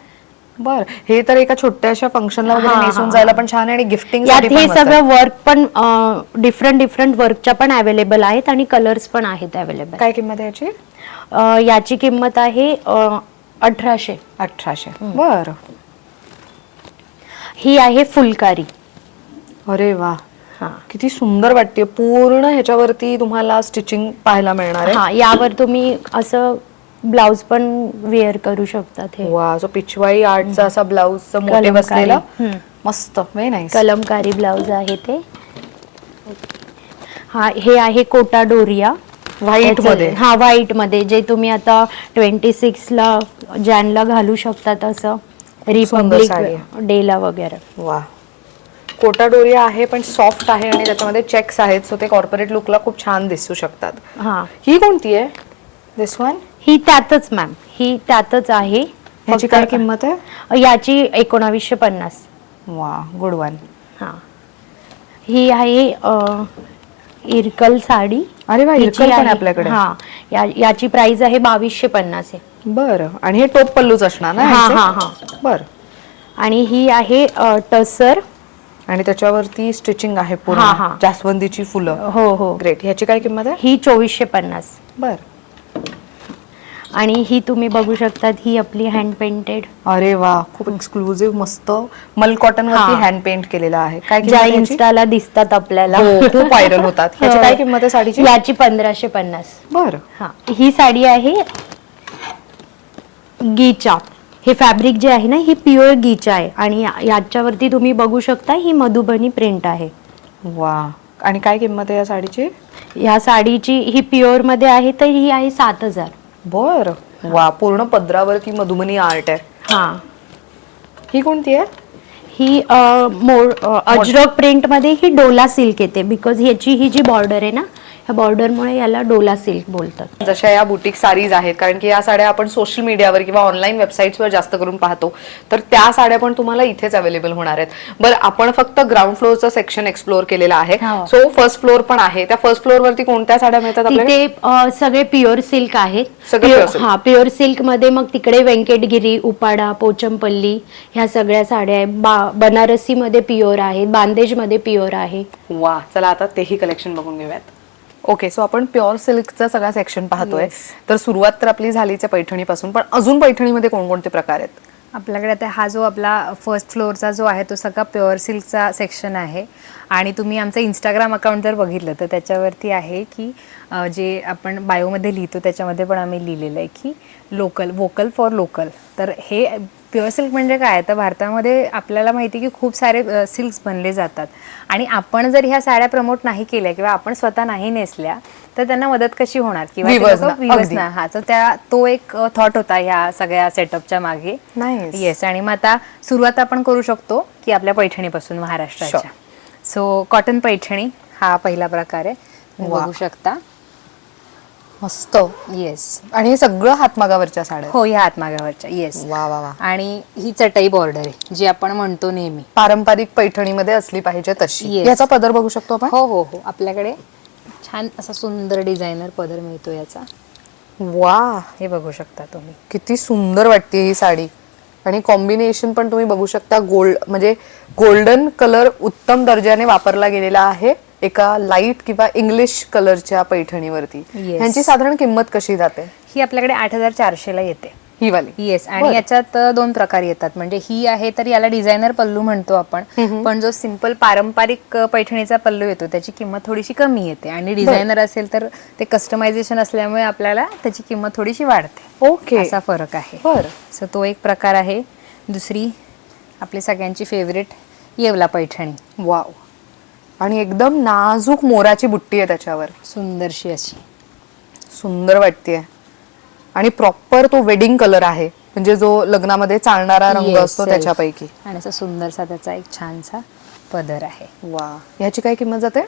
बर. हे तर एका छोट्याशा फंक्शनला वगैरे नेसून जायला पण छान आहे, आणि गिफ्टिंग यात हे सगळं वर्क पण डिफरंट वर्कच्या पण अवेलेबल आहेत आणि कलर्स पण आहेत अवेलेबल. काय किंमत आहे याची? याची किंमत आहे 1800. 1800. बर. ही आहे फुलकारी. अरे वा. किती सुंदर वाटते. पूर्ण ह्याच्यावरती तुम्हाला स्टिचिंग पाहायला मिळणार आहे. यावर तुम्ही असं ब्लाउज पण वेअर करू शकतात. हे वा. जो पिछवाई आर्टचा असा ब्लाउज मोठे बसलेला. मस्त. Very nice. कलमकारी ब्लाउज आहे ते. हे आहे कोटा डोरिया व्हाईट मध्ये. व्हाईट मध्ये, जे तुम्ही आता 26 ला जॅनला घालू शकतात, असं रिपब्लिक डे ला वगैरे. वा. कोटा डोरिया आहे पण सॉफ्ट आहे, आणि त्याच्यामध्ये चेक्स आहेत, सो ते कॉर्पोरेट लुकला खूप छान दिसू शकतात. ही कोणती आहे? दिस वन? ही त्यातच मॅम, ही त्यातच आहे. याची काय किंमत आहे? याची 1950. वा. Good one. ही आहे इरकल साडी. अरे वा. इरकल पण आपल्याकडे. याची प्राइस आहे 2250 आहे. बरं. आणि हे टोप पल्लूच असणार ना? बर. आणि ही आहे टसर, आणि त्याच्यावरती स्टिचिंग आहे पूर्ण जास्वंदीची फुलं. हो. ग्रेट. ह्याची काय किंमत आहे? ही 2450. बर. आणि ही तुम्ही बघू शकतात, ही आपली हँड पेंटेड. अरे वा. खूप एक्सक्लुझिव्ह मस्त मल कॉटन वरती हँड पेंट केलेला आहे. काय ज्या इन्स्टाला दिसतात आपल्याला, खूप व्हायरल होतात. ह्याची काय किंमत आहे साडीची? याची 1550. बर. ही साडी आहे गीचा. हे फॅब्रिक जे आहे ना, ही प्युअर गीचा आहे, आणि याच्यावरती तुम्ही बघू शकता ही मधुबनी प्रिंट आहे. वा. आणि काय किंमत आहे या साडीची? या साडीची ही प्युअर मध्ये आहे, तर ही आहे 7000. बर. वा. पूर्ण पदरावरती मधुबनी आर्ट आहे. ही कोणती आहे? ही अजरक प्रिंटमध्ये ही डोला सिल्क येते, बिकॉज ह्याची ही जी बॉर्डर आहे ना, ह्या बॉर्डरमुळे याला डोला सिल्क बोलतात. जशा या बुटीक साडीज आहेत, कारण की या साड्या आपण सोशल मीडियावर किंवा ऑनलाईन वेबसाईट्सवर जास्त करून पाहतो, तर त्या साड्या पण तुम्हाला इथेच अवेलेबल होणार आहेत. बरं, आपण फक्त ग्राउंड फ्लोअरचं सेक्शन एक्सप्लोअर केलेलं आहे, हो. सो फर्स्ट फ्लोअर पण आहे. त्या फर्स्ट फ्लोअर वरती कोणत्या साड्या मिळतात आपल्याकडे? तिथे सगळे प्युअर सिल्क आहेत. सगळे pure silk. हा, प्युअर सिल्क मध्ये मग तिकडे व्यंकटगिरी, उपाडा, पोचमपल्ली ह्या सगळ्या साड्या आहेत. बनारसी मध्ये प्युअर आहेत, बांदेज मध्ये प्युअर आहे. वा, चला आता तेही कलेक्शन बघून घेऊयात. ओके, सो आपण प्युअर सिल्कचा सगळा सेक्शन पाहतोय. तर सुरुवात तर आपली झालीच आहे पैठणीपासून, पण अजून पैठणीमध्ये कोणकोणते प्रकार आहेत? आपल्याकडे आता हा जो आपला फर्स्ट फ्लोअरचा जो आहे तो सगळा प्युअर सिल्कचा सेक्शन आहे. आणि तुम्ही आमचं इंस्टाग्राम अकाउंट जर बघितलं तर त्याच्यावरती आहे की जे आपण बायोमध्ये लिहितो त्याच्यामध्ये पण आम्ही लिहिलेलं आहे की वोकल फॉर लोकल. तर हे प्युअर सिल्क म्हणजे काय, तर भारतामध्ये आपल्याला माहिती की खूप सारे सिल्क्स बनले जातात, आणि आपण जर ह्या साड्या प्रमोट नाही केल्या किंवा आपण स्वतः नाही नेसल्या तर त्यांना मदत कशी होणार, किंवा Weavers ना, अगदी. हा, तर तो एक थॉट होता ह्या सगळ्या सेटअपच्या मागे. Nice. येस. आणि मग आता सुरुवात आपण करू शकतो की आपल्या पैठणीपासून, महाराष्ट्राच्या. सो कॉटन पैठणी हा पहिला प्रकार आहे, तुम्ही वा. बघू शकता. मस्त. येस. आणि हे सगळं हातमागावरच्या साड्या? हो, ह्या हातमागावरच्या. येस. वा वा वा. आणि ही चटई बॉर्डर आहे जी आपण म्हणतो नेहमी पारंपरिक पैठणीमध्ये असली पाहिजे तशी. Yes. याचा पदर बघू शकतो आपण? हो हो हो, आपल्याकडे छान असा सुंदर डिझायनर पदर मिळतो याचा. वा, हे बघू शकता तुम्ही. किती सुंदर वाटते ही साडी. आणि कॉम्बिनेशन पण तुम्ही बघू शकता, म्हणजे गोल्डन कलर उत्तम दर्जाने वापरला गेलेला आहे एका लाईट किंवा इंग्लिश कलरच्या पैठणीवरती. Yes. ह्यांची साधारण किंमत कशी जाते? ही आपल्याकडे 8,400 ला येते. ही वाली? येस. आणि बरं. याच्यात दोन प्रकार येतात, म्हणजे ही आहे तर याला डिझायनर पल्लू म्हणतो आपण, पण जो सिंपल पारंपरिक पैठणीचा पल्लू येतो त्याची किंमत थोडीशी कमी येते, आणि डिझायनर असेल तर ते कस्टमायझेशन असल्यामुळे आपल्याला त्याची किंमत थोडीशी वाढते. ओके, असा फरक आहे. बरं. सो तो एक प्रकार आहे. दुसरी आपली सगळ्यांची फेवरेट येवला पैठणी. वाव. आणि एकदम नाजूक मोराची बुट्टी आहे त्याच्यावर, सुंदरशी अशी, सुंदर वाटतेय. आणि प्रॉपर तो वेडिंग कलर आहे, म्हणजे जो लग्नामध्ये चालणारा रंग Yes, असतो yes. त्याच्यापैकी. आणि असा सुंदरसा त्याचा एक छानसा पदर आहे. वा. ह्याची काय किंमत जाते?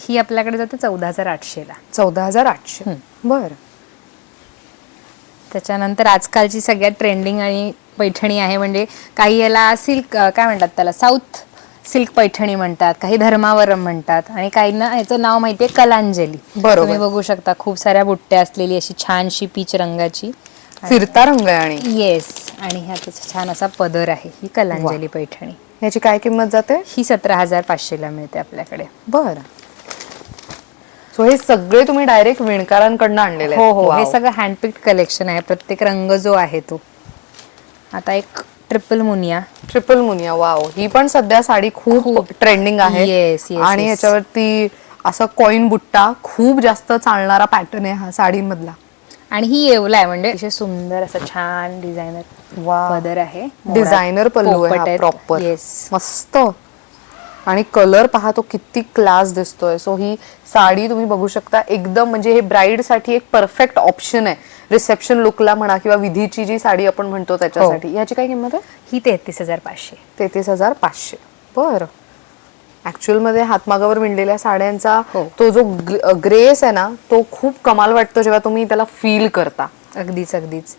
ही आपल्याकडे जाते 14,800 ला. 14,800. बर. त्याच्यानंतर आजकालची सगळ्यात ट्रेंडिंग आणि पैठणी आहे, म्हणजे काही याला सिल्क काय म्हणतात, त्याला साऊथ सिल्क पैठणी म्हणतात, काही धर्मावरम म्हणतात, आणि काहींना याचं नाव माहितीये कलांजली. बरोबर. तुम्ही बघू शकता खूप साऱ्या बुट्ट्या असलेली अशी छानशी पीच रंगाची. फिरता रंग आहे. आणि येस. आणि ह्याचा छान असा पदर आहे. ही कलांजली पैठणी. ह्याची काय किंमत जाते? ही 17,500 ला मिळते आपल्याकडे. बर. सो हे सगळे तुम्ही डायरेक्ट विणकरांकडनं आणलेले हो आहेत? हो, हे वाव. सगळं हँडपिक्ड कलेक्शन आहे. प्रत्येक रंग जो आहे तो. आता एक ट्रिपल मुनिया. ट्रिपल मुनिया. वाव. ही पण सध्या साडी खूप ट्रेंडिंग आहे. Yes, yes, आणि yes. याच्यावरती असा कॉइन बुट्टा खूप जास्त चालणारा पॅटर्न आहे हा साडीमधला. आणि ही येवला आहे, म्हणजे अतिशय सुंदर असं छान डिझायनर वा. पदर आहे. डिझायनर पल्लू आहे प्रॉपर. येस. मस्त. आणि कलर पहा तो किती क्लास दिसतोय. सो ही साडी तुम्ही बघू शकता, एकदम म्हणजे हे ब्राईड साठी एक परफेक्ट ऑप्शन आहे, रिसेप्शन लुकला म्हणा किंवा विधीची जी साडी आपण म्हणतो त्याच्यासाठी. याची काय किंमत आहे? ही 33,500. 33,500. बर. ऍक्च्युअल मध्ये हातमागावर विणलेल्या साड्यांचा हो. तो जो ग्रेस आहे ना, तो खूप कमाल वाटतो जेव्हा तुम्ही त्याला फील करता. अगदीच अगदीच.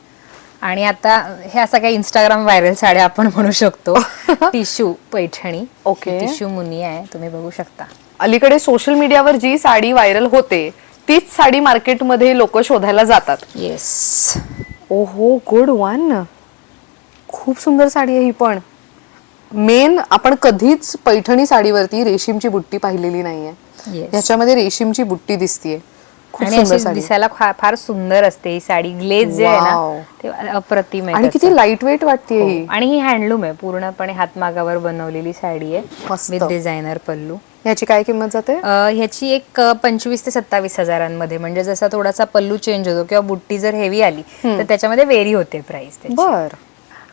आणि आता ह्या सगळ्या इंस्टाग्राम व्हायरल साड्या आपण म्हणू शकतो. Tissue Paithani. Okay. Tissue Muniya आहे, तुम्ही बघू शकता. अलीकडे सोशल मीडियावर जी साडी व्हायरल होते तीच साडी मार्केटमध्ये लोक शोधायला जातात. येस. ओहो, गुड वन. खूप सुंदर साडी आहे ही पण. मेन आपण कधीच पैठणी साडीवरती रेशीमची बुट्टी पाहिलेली नाहीये. येस. याच्यामध्ये रेशीमची बुट्टी दिसतीये. खूप आणि सुंदर अशी साडी. दिसायला फार सुंदर असते ही साडी. ग्लेज जे आहे Wow. ना ते अप्रतिम आहे आणि त्याचं. किती लाईट वेट वाटते हो. ही. आणि ही हँडलूम आहे, पूर्णपणे हातमागावर बनवलेली साडी आहे, मस्त. विथ डिझायनर पल्लू. याची काय किंमत जाते? ह्याची एक 25 ते 27 हजारांमध्ये, म्हणजे जसा थोडासा पल्लू चेंज होतो किंवा बुट्टी जर हेवी आली तर त्याच्यामध्ये वेरी होते प्राइस. बर.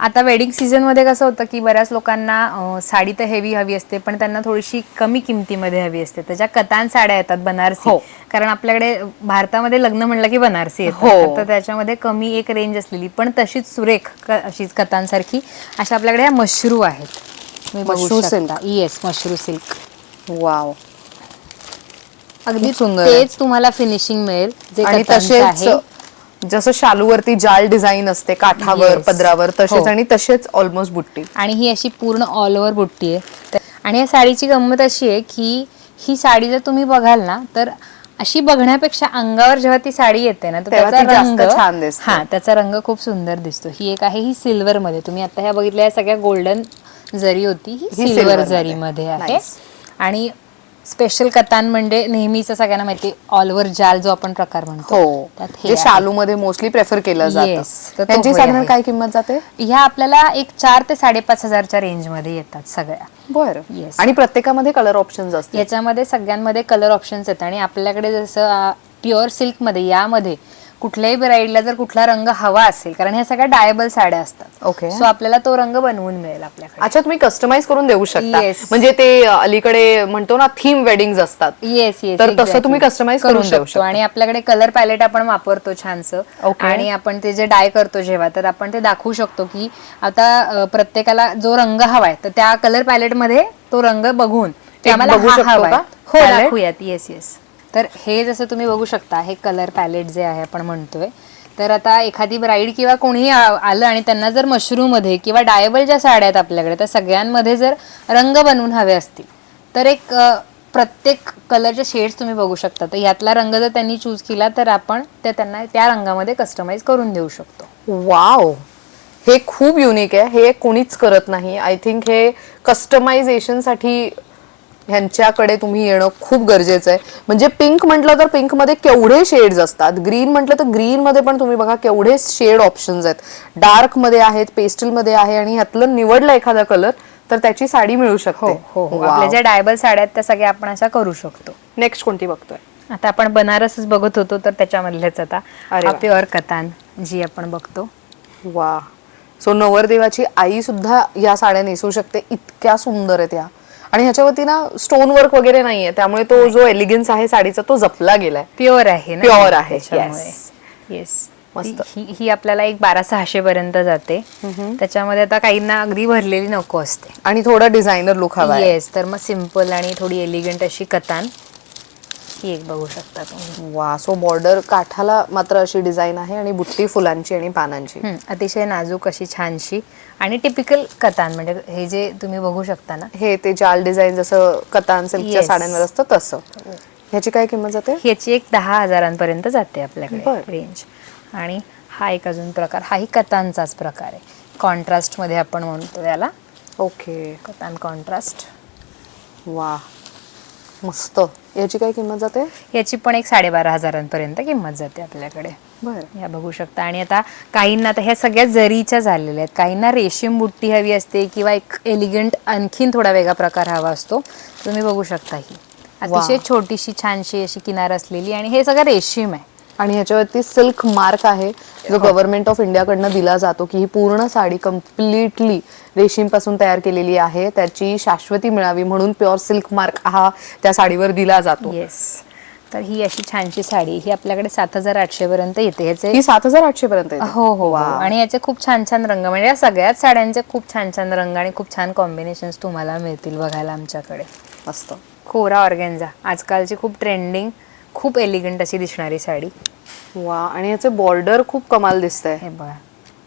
आता वेडिंग सीझन मध्ये कसं होतं की बऱ्याच लोकांना साडी तर हेवी हवी असते, पण त्यांना थोडीशी कमी किमतीमध्ये हवी असते. त्याच्या कतान साड्या येतात बनारसी. हो. कारण आपल्याकडे भारतामध्ये लग्न म्हणलं की बनारसी येतात. हो. तर त्याच्यामध्ये कमी एक रेंज असलेली पण तशीच सुरेख अशीच कतांसारखी अशा आपल्याकडे ह्या मशरू आहेत. तुम्ही बघू मशरू शकता. Yes, mashru silk. वाव. अगदी सुंदर आहे. तेच तुम्हाला फिनिशिंग मिळेल जे आणि कतांचं आहे. तसेच जसं शालूवरती जाल डिझाईन असते काठावर Yes. पदरावर तसेच हो. आणि तसेच ऑलमोस्ट बुट्टी. आणि ही अशी पूर्ण ऑल ओव्हर बुट्टी आहे. आणि या साडीची गंमत अशी आहे की ही साडी जर तुम्ही बघाल ना तर अशी बघण्यापेक्षा अंगावर जेव्हा ती साडी येते ना तर तेव्हा त्याचा ती जास्त रंग छान दिसते. हा, त्याचा रंग खूप सुंदर दिसतो. ही एक आहे, ही सिल्वर मध्ये. तुम्ही आता ह्या बघितल्या या सगळ्या गोल्डन जरी होती, ही ही सिल्वर silver जरी मध्ये. मध्ये आहे. Nice. आणि स्पेशल कतान म्हणजे नेहमीच सगळ्यांना माहिती ऑल ओव्हर जाल जो आपण प्रकार म्हणतो. हो, त्यात हे जे आहे. शालू मध्ये मोस्टली प्रेफर केलं Yes, जातं. तर तो त्यांची होय साधारण आहे. काय किंमत जाते? ह्या आपल्याला एक 4 ते 5.5 हजारच्या रेंज मध्ये येतात सगळ्या. बरं. Yes. आणि प्रत्येकामध्ये कलर ऑप्शन्स असतात. याच्यामध्ये सगळ्यांमध्ये कलर ऑप्शन्स आहेत. आणि आपल्याकडे जसं प्युअर सिल्क मध्ये यामध्ये कुठल्याही ब्राईडला जर कुठला रंग हवा असेल, कारण ह्या सगळ्या डायबल साड्या असतात, ओके. सो आपल्याला तो रंग बनवून मिळेल आपल्याकडे. अच्छा, तुम्ही कस्टमाइज करून देऊ शकता. Yes. म्हणजे ते अलीकडे म्हणतो ना थीम वेडिंग्स असतात. येस येस, तर तसं तुम्ही customize करून देऊ शकता. आणि आपल्याकडे कलर पॅलेट आपण वापरतो छानसं. Okay. आणि आपण ते जे डाय करतो जेव्हा, तर आपण ते दाखवू शकतो की आता प्रत्येकाला जो रंग हवाय तर त्या कलर पॅलेट मध्ये तो रंग बघून ते एक आम्हाला बघू हा शकतो हवाय. का? हो, Palette? दाखवूयात. Yes yes. तर हे जसं तुम्ही बघू शकता, हे कलर पॅलेट जे आहे आपण म्हणतोय. तर आता एखादी ब्राईड किंवा कोणीही आलं आणि त्यांना जर मशरूम मध्ये किंवा डायबल ज्या साड्या आहेत आपल्याकडे, त्या सगळ्यांमध्ये जर रंग बनवून हवे असतील तर एक प्रत्येक कलरचे शेड्स तुम्ही बघू शकता. तर यातला रंग जर त्यांनी चूज केला तर आपण ते त्यांना त्या रंगामध्ये कस्टमाइज करून देऊ शकतो. वाव, हे खूप युनिक आहे. हे कोणीच करत नाही. आय थिंक हे कस्टमायझेशन साठी ह्यांच्याकडे तुम्ही येणं खूप गरजेचं आहे. म्हणजे पिंक म्हटलं तर पिंक मध्ये केवढे शेड्स असतात, ग्रीन म्हटलं तर ग्रीन मध्ये पण तुम्ही बघा केवढे शेड ऑप्शन्स आहेत. डार्क मध्ये आहेत, पेस्टल मध्ये आहे, आणि ह्यातलं निवडलं एखादा कलर तर त्याची साडी मिळू शकते. आपल्या ज्या डायबल साड्या आहेत त्या सगळ्या आपण अशा करू शकतो. नेक्स्ट कोणती बघतोय? आता आपण बनारसच बघत होतो, तर त्याच्यामधलेच आता अरे वा. प्युअर कतान जी आपण बघतो. वा. सो नवरदेवाची आई सुद्धा या साड्या नेसू शकते, इतक्या सुंदर आहेत या. आणि ह्याच्यावरती ना स्टोन वर्क वगैरे नाहीये, त्यामुळे तो जो एलिगन्स आहे साडीचा तो जपला गेलाय. प्युअर आहे ना, Pure आहे, त्याच्यामुळे. yes. येस, मस्त. ही आपल्याला एक 1200-600 पर्यंत जाते. त्याच्यामध्ये आता काहींना अगदी भरलेली नको असते. आणि थोडा डिझायनर लुक हवा आहे. येस, तर मग सिम्पल आणि थोडी एलिगंट अशी कतान ही एक बघू शकता तुम्ही. वा. सो बॉर्डर काठाला मात्र अशी डिझाईन आहे आणि बुट्टी फुलांची आणि पानांची. अतिशय नाजूक अशी छानशी आणि टिपिकल कतान. म्हणजे हे जे तुम्ही बघू शकता ना, हे ते जाल डिझाईन जसं कतान सिल्कच्या Yes. साड्यांवर असतं तसं. ह्याची काय किंमत जाते? ह्याची एक 10 हजारांपर्यंत जाते आपल्याकडे बरं. रेंज. आणि हा एक अजून प्रकार, हाही कतानचाच प्रकार आहे. कॉन्ट्रास्ट मध्ये आपण म्हणतो याला, ओके. कतान कॉन्ट्रास्ट. वा, मस्त. याची काय किंमत जाते? याची पण एक 12.5 हजारांपर्यंत किंमत जाते आपल्याकडे. बरं. या बघू शकता. आणि आता काहींना आता ह्या सगळ्या जरीच्या झालेल्या आहेत, काहींना रेशीम बुट्टी हवी असते किंवा एक एलिगंट आणखीन थोडा वेगळा प्रकार हवा असतो. तुम्ही बघू शकता ही अतिशय छोटीशी छानशी अशी किनार असलेली, आणि हे सगळं रेशीम आहे. आणि ह्याच्यावरती सिल्क मार्क आहे जो गव्हर्नमेंट ऑफ इंडिया कडनं दिला जातो की ही पूर्ण साडी कम्प्लिटली रेशीम पासून तयार केलेली आहे. त्याची शाश्वती मिळावी म्हणून प्युअर सिल्क मार्क हा त्या साडीवर दिला जातो. येस. तर ही अशी छानशी साडी ही आपल्याकडे 7,800 पर्यंत येते. ह्याचे ही 7,800 पर्यंत येते. हो हो. आणि याचे खूप छान छान रंग, म्हणजे या सगळ्याच साड्यांचे खूप छान छान रंग आणि खूप छान कॉम्बिनेशन्स तुम्हाला मिळतील बघायला आमच्याकडे. मस्त. कोरा ऑर्गेन्झा आजकालची खूप ट्रेंडिंग, खूप एलिगंट अशी दिसणारी साडी. वा. आणि याचे बॉर्डर खूप कमाल दिसतंय. हे बघा.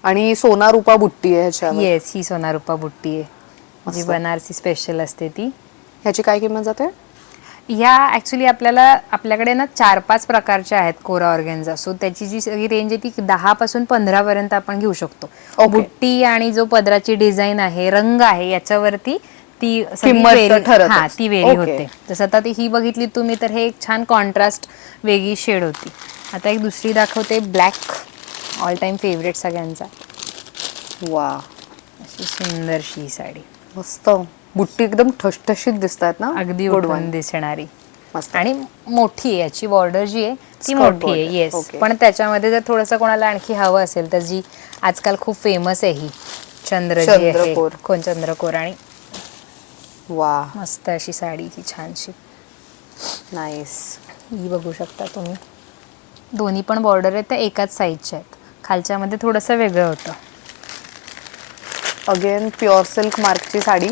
आणि सोना रुपा बुट्टी आहे ह्याच्यावर. येस, ही सोना रुपा बुट्टी आहे जी बनारसी स्पेशल असते ती. ह्याची काय किंमत जाते? ह्या ऍक्च्युली आपल्याकडे ना 4-5 प्रकारच्या आहेत कोरा ऑर्गेन्झा. सो त्याची जी सगळी रेंज आहे ती 10 पासून 15 पर्यंत आपण घेऊ शकतो. बुट्टी आणि जो पदराची डिझाईन आहे, रंग आहे, याच्यावरती ती किंमत ठरत हा असते. ती वेरी Okay. होते. जसं आता ही बघितली तुम्ही तर हे एक छान कॉन्ट्रास्ट वेगळी शेड होती. आता एक दुसरी दाखवते, ब्लॅक, ऑल टाइम फेवरेट सगळ्यांचा. वा. अशी सुंदरशी ही साडी, मस्त. बुट्टी एकदम ठसठशीत दिसतात ना, अगदी Good उठून one. दिसणारी. मस्त. आणि मोठी आहे याची बॉर्डर जी आहे ती Skirt मोठी आहे. border. येस. Okay. पण त्याच्यामध्ये जर थोडंसं कोणाला आणखी हवं असेल तर जी आजकाल खूप फेमस आहे ही चंद्र जी आहे, चंद्रकोर. कोण चंद्रकोर. आणि वा. मस्त अशी साडी ही छानशी. नाईस. ही बघू शकता तुम्ही. दोन्ही पण बॉर्डर आहेत त्या एकाच साईजच्या आहेत. खालच्यामध्ये थोडंसं वेगळं होतं. अगेन प्युअर सिल्क मार्कची साडी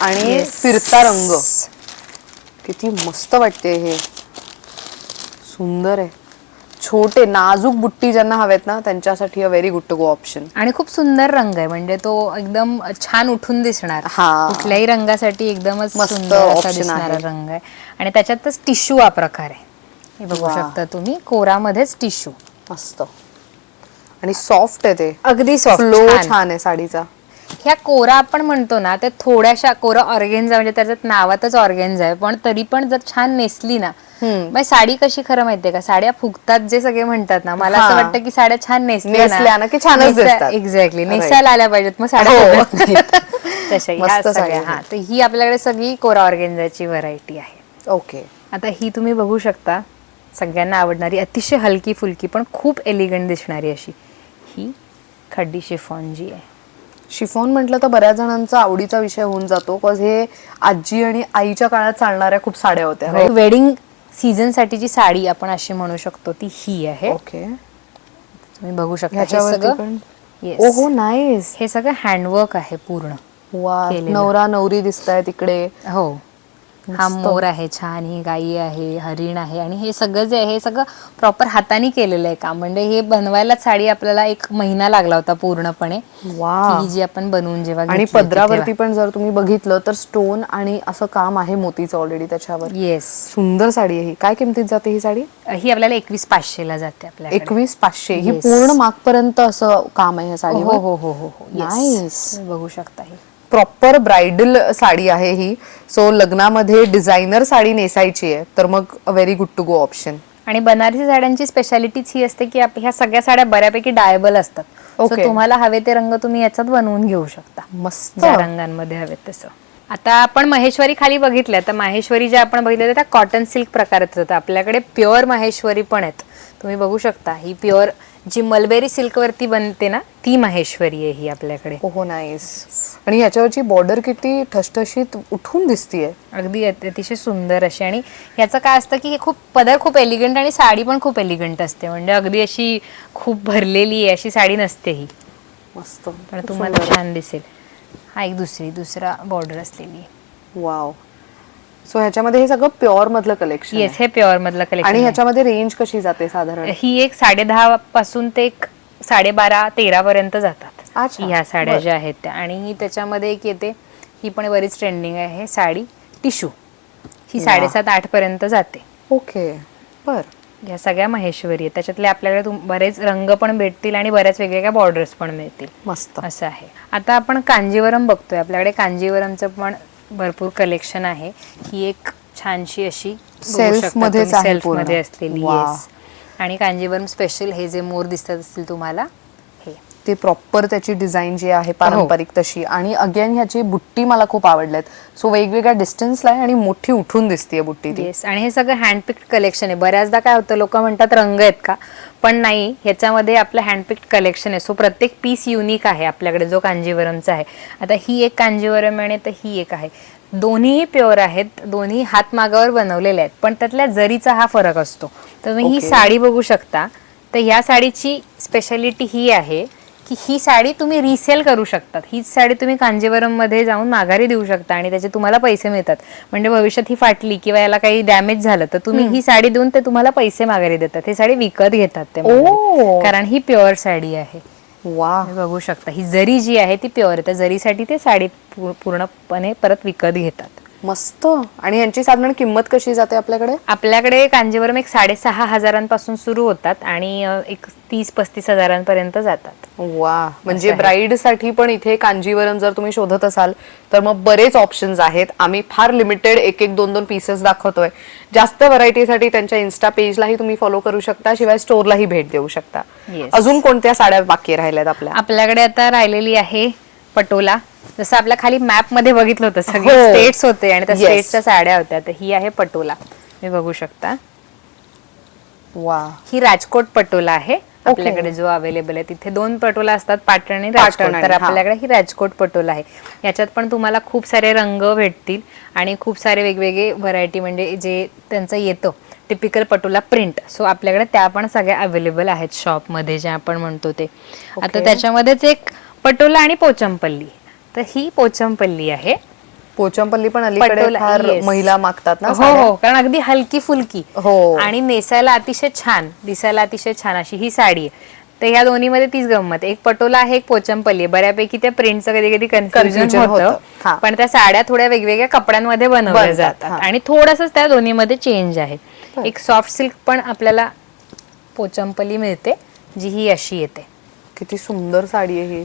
आणि फिरता रंग किती मस्त वाटते. हे सुंदर आहे. छोटे नाजूक बुट्टी ज्यांना हवेत ना त्यांच्यासाठी a very good to go option. आणि खूप सुंदर रंग आहे, म्हणजे तो एकदम छान उठून दिसणार. कुठल्याही रंगासाठी एकदमच मस्त सुंदर असा option दिसणारा आहे. रंग आहे. आणि त्याच्यातच टिश्यू हा प्रकार आहे. हे बघू शकता तुम्ही, कोरामध्येच टिश्यू. मस्त आणि सॉफ्ट आहे ते. अगदी सॉफ्ट, फ्लो छान आहे साडीचा. ह्या कोरा आपण म्हणतो ना, ते थोड्याशा कोरा ऑर्गेन्झा, म्हणजे त्याच्यात नावातच ऑर्गेन्झा आहे, पण तरी पण जर छान नेसली ना, मग साडी कशी, खरं माहितीये का, साड्या फुगतात जे सगळे म्हणतात ना, मला असं वाटतं की साड्या छान नेसल्या ना की छानच दिसतात. एक्झॅक्टली, नेसायला आल्या पाहिजेत, मग साड्या फुगत नाहीत. तशा ह्या मस्त सगळ्या. हा, तर ही आपल्याकडे सगळी कोरा ऑर्गेन्झाची व्हरायटी आहे. ओके. आता ही तुम्ही बघू शकता, सगळ्यांना आवडणारी, अतिशय हलकी फुलकी पण खूप एलिगंट दिसणारी अशी ही खड्डी शिफॉन जी आहे. शिफॉन म्हटलं तर बऱ्याच जणांचा आवडीचा विषय होऊन जातो, बिकॉज हे आजी आणि आईच्या काळात चालणाऱ्या खूप साड्या होत्या. वेडिंग सीझन साठीची साडी आपण अशी म्हणू शकतो, ती ही आहे. ओके. तुम्ही बघू शकता, हे ह्याच्यावरती सगळं पण Yes. ओहो नाईस. हे सगळं हँडवर्क आहे पूर्ण. वा, केलेलं. नवरा नवरी दिसताय तिकडे. हो, हा मोर आहे छान, ही गाई आहे, हरिण आहे, आणि हे सगळं जे आहे हे सगळं प्रॉपर हाताने केलेलं आहे काम. म्हणजे हे बनवायला साडी आपल्याला 1 महिना लागला होता पूर्णपणे. वा. ही जी आपण बनवून जेव्हा आणि घेतली होती पदरावरती पण जर तुम्ही बघितलं तर स्टोन आणि असं काम आहे मोतीचं ऑलरेडी त्याच्यावर. येस, सुंदर साडी आहे ही. काय किमतीत जाते ही साडी? ही आपल्याला 21,500 ला जाते आपल्याला. 21,500. ही Yes. पूर्ण मागपर्यंत असं काम आहे या साडीवर. हो हो हो हो हो. नाईस. तुम्ही बघू शकता ही प्रॉपर ब्रायडल साडी आहे ही. सो लग्नामध्ये डिझायनर साडी नेसायची आहे तर मग a very good to go option. आणि बनारसी साड्यांची स्पेशालिटीच ही असते की ह्या सगळ्या साड्या बऱ्यापैकी डायबल असतात. So तुम्हाला हवे ते रंग तुम्ही याच्यात बनवून घेऊ शकता, मस्त. ज्या रंगांमध्ये हवेत तसं. आता आपण महेश्वरी खाली बघितल्या, तर माहेश्वरी ज्या आपण बघितल्या त्या कॉटन सिल्क प्रकारात होत्या. आपल्याकडे प्युअर माहेश्वरी पण आहेत. तुम्ही बघू शकता, ही प्युअर जी मलबेरी सिल्क वरती बनते ना, ती माहेश्वरी आहे ही आपल्याकडे. ओहो नाईस. आणि ह्याच्यावरची बॉर्डर किती ठसठशीत उठून दिसतीये. अगदी अतिशय सुंदर अशी. आणि ह्याचं काय असतं की हे खूप पदर खूप एलिगंट आणि साडी पण खूप एलिगंट असते. म्हणजे अगदी अशी खूप भरलेली आहे अशी साडी नसते ही, मस्त. पण तुम्हाला छान दिसेल. हा एक दुसरा बॉर्डर असलेली. वाव. सो ह्याच्यामध्ये हे सगळं प्युअर मधलं कलेक्शन. येस, हे प्युअर मधलं कलेक्शन. आणि ह्याच्यामध्ये रेंज कशी जाते साधारण? ही एक 10:30 पासून ते 12:30-13 पर्यंत जातात अच्छा, ह्या साड्या ज्या आहेत त्या. आणि त्याच्यामध्ये एक येते, ही पण बरीच ट्रेंडिंग आहे साडी, टिशू. ही 7:30-8 पर्यंत जाते. ओके, बर. ह्या सगळ्या महेश्वरी आहेत. त्याच्यातले आपल्याकडे बरेच रंग पण भेटतील आणि बऱ्याच वेगवेगळ्या बॉर्डर्स पण मिळतील. मस्त. असं आहे. आता आपण कांजीवरम बघतोय. आपल्याकडे कांजीवरमचं पण भरपूर कलेक्शन आहे. ही एक छानशी अशी सेल्फ मध्येच आहे सेल्फ पूर्ण. मध्ये असलेली. वा. येस. आणि कांजीवरम स्पेशल हे जे मोर दिसत असतील तुम्हाला, हे ते प्रॉपर त्याची डिझाईन जी आहे पारंपरिक तशी. आणि अगेन ह्याची बुट्टी मला खूप आवडल्यात. सो वेगवेगळ्या डिस्टन्सला आहे आणि मोठी उठून दिसतीये बुट्टी ती. येस. आणि हे सगळं हँडपिक्ड कलेक्शन आहे. बऱ्याचदा काय होतं, लोक म्हणतात रंग आहेत का, पण नाही, ह्याच्यामध्ये आपलं हँडपिक्ड कलेक्शन आहे. सो प्रत्येक पीस युनिक आहे आपल्याकडे जो कांजीवरमचा आहे. आता ही एक कांजीवरम आहे तर ही एक आहे. दोन्हीही प्युअर आहेत, दोन्ही हातमागावर बनवलेले आहेत, पण त्यातल्या जरीचा हा फरक असतो. तर तुम्ही ही साडी बघू शकता. तर ह्या साडीची स्पेशालिटी ही आहे की ही साडी तुम्ही रिसेल करू शकतात. हीच साडी तुम्ही कांजीवरम मध्ये जाऊन माघारी देऊ शकता आणि त्याचे तुम्हाला पैसे मिळतात. म्हणजे भविष्यात ही फाटली किंवा याला काही डॅमेज झालं तर तुम्ही ही साडी देऊन ते तुम्हाला पैसे माघारी देतात. ही साडी विकत घेतात ते माघारी, कारण ही प्युअर साडी आहे. वा. बघू शकता, ही जरी जी आहे ती प्युअर आहे. त्या जरीसाठी ते साडी पूर्णपणे परत विकत घेतात. मस्त. आणि यांची साधारण किंमत कशी जाते आपल्याकडे? आपल्याकडे कांजीवरम एक 6,500 सुरू होतात आणि एक 30-35 हजारांपर्यंत जातात. वा. म्हणजे ब्राईड साठी पण इथे कांजीवरम जर तुम्ही शोधत असाल तर मग बरेच ऑप्शन्स आहेत. आम्ही फार लिमिटेड 1-2 पीसेस दाखवतोय. जास्त व्हरायटीसाठी त्यांच्या इन्स्टा पेजलाही तुम्ही फॉलो करू शकता, शिवाय स्टोरलाही भेट देऊ शकता. अजून कोणत्या साड्या बाकी राहिल्यात आपल्याकडे? आता राहिलेली आहे पटोला. जसं आपल्या खाली मॅप मध्ये बघितलं होतं, सगळे स्टेट्स होते आणि त्या स्टेट्सच्या साड्या होत्या. तर ही आहे पटोला, मी बघू शकता. वा. ही राजकोट पटोला आहे आपल्याकडे जो अवेलेबल आहे. तिथे 2 पटोला असतात, पाटण आणि राजकोट. तर आपल्याकडे ही राजकोट पटोला आहे. याच्यात पण तुम्हाला खूप सारे रंग भेटतील आणि खूप सारे वेगवेगळे व्हरायटी, म्हणजे जे त्यांचं येतं टिपिकल पटोला प्रिंट. सो आपल्याकडे त्या पण सगळ्या अवेलेबल आहेत शॉप मध्ये, जे आपण म्हणतो ते. आता त्याच्यामध्येच एक पटोला आणि पोचमपल्ली. तर ही पोचमपल्ली आहे. पोचमपल्ली पण अलीकडे पटोला, फार yes. महिला मागतात ना हो साड्या. हो, कारण अगदी हलकी फुलकी हो. आणि नेसायला अतिशय छान, दिसायला अतिशय छान अशी ही साडी आहे. तर ह्या दोन्हीमध्ये तीच गंमत आहे. एक पटोला आहे, एक पोचमपल्ली आहे. बऱ्यापैकी त्या प्रिंटचं कधी कधी कन्फ्युजन Confusion होतं, होतं. हा. पण त्या साड्या थोड्या वेगवेगळ्या कपड्यांमध्ये बनवल्या बनतात, जातात हा. आणि थोडंसंच त्या दोन्हीमध्ये चेंज आहे. एक सॉफ्ट सिल्क पण आपल्याला पोचमपल्ली मिळते, जी ही अशी येते. किती सुंदर साडी आहे ही.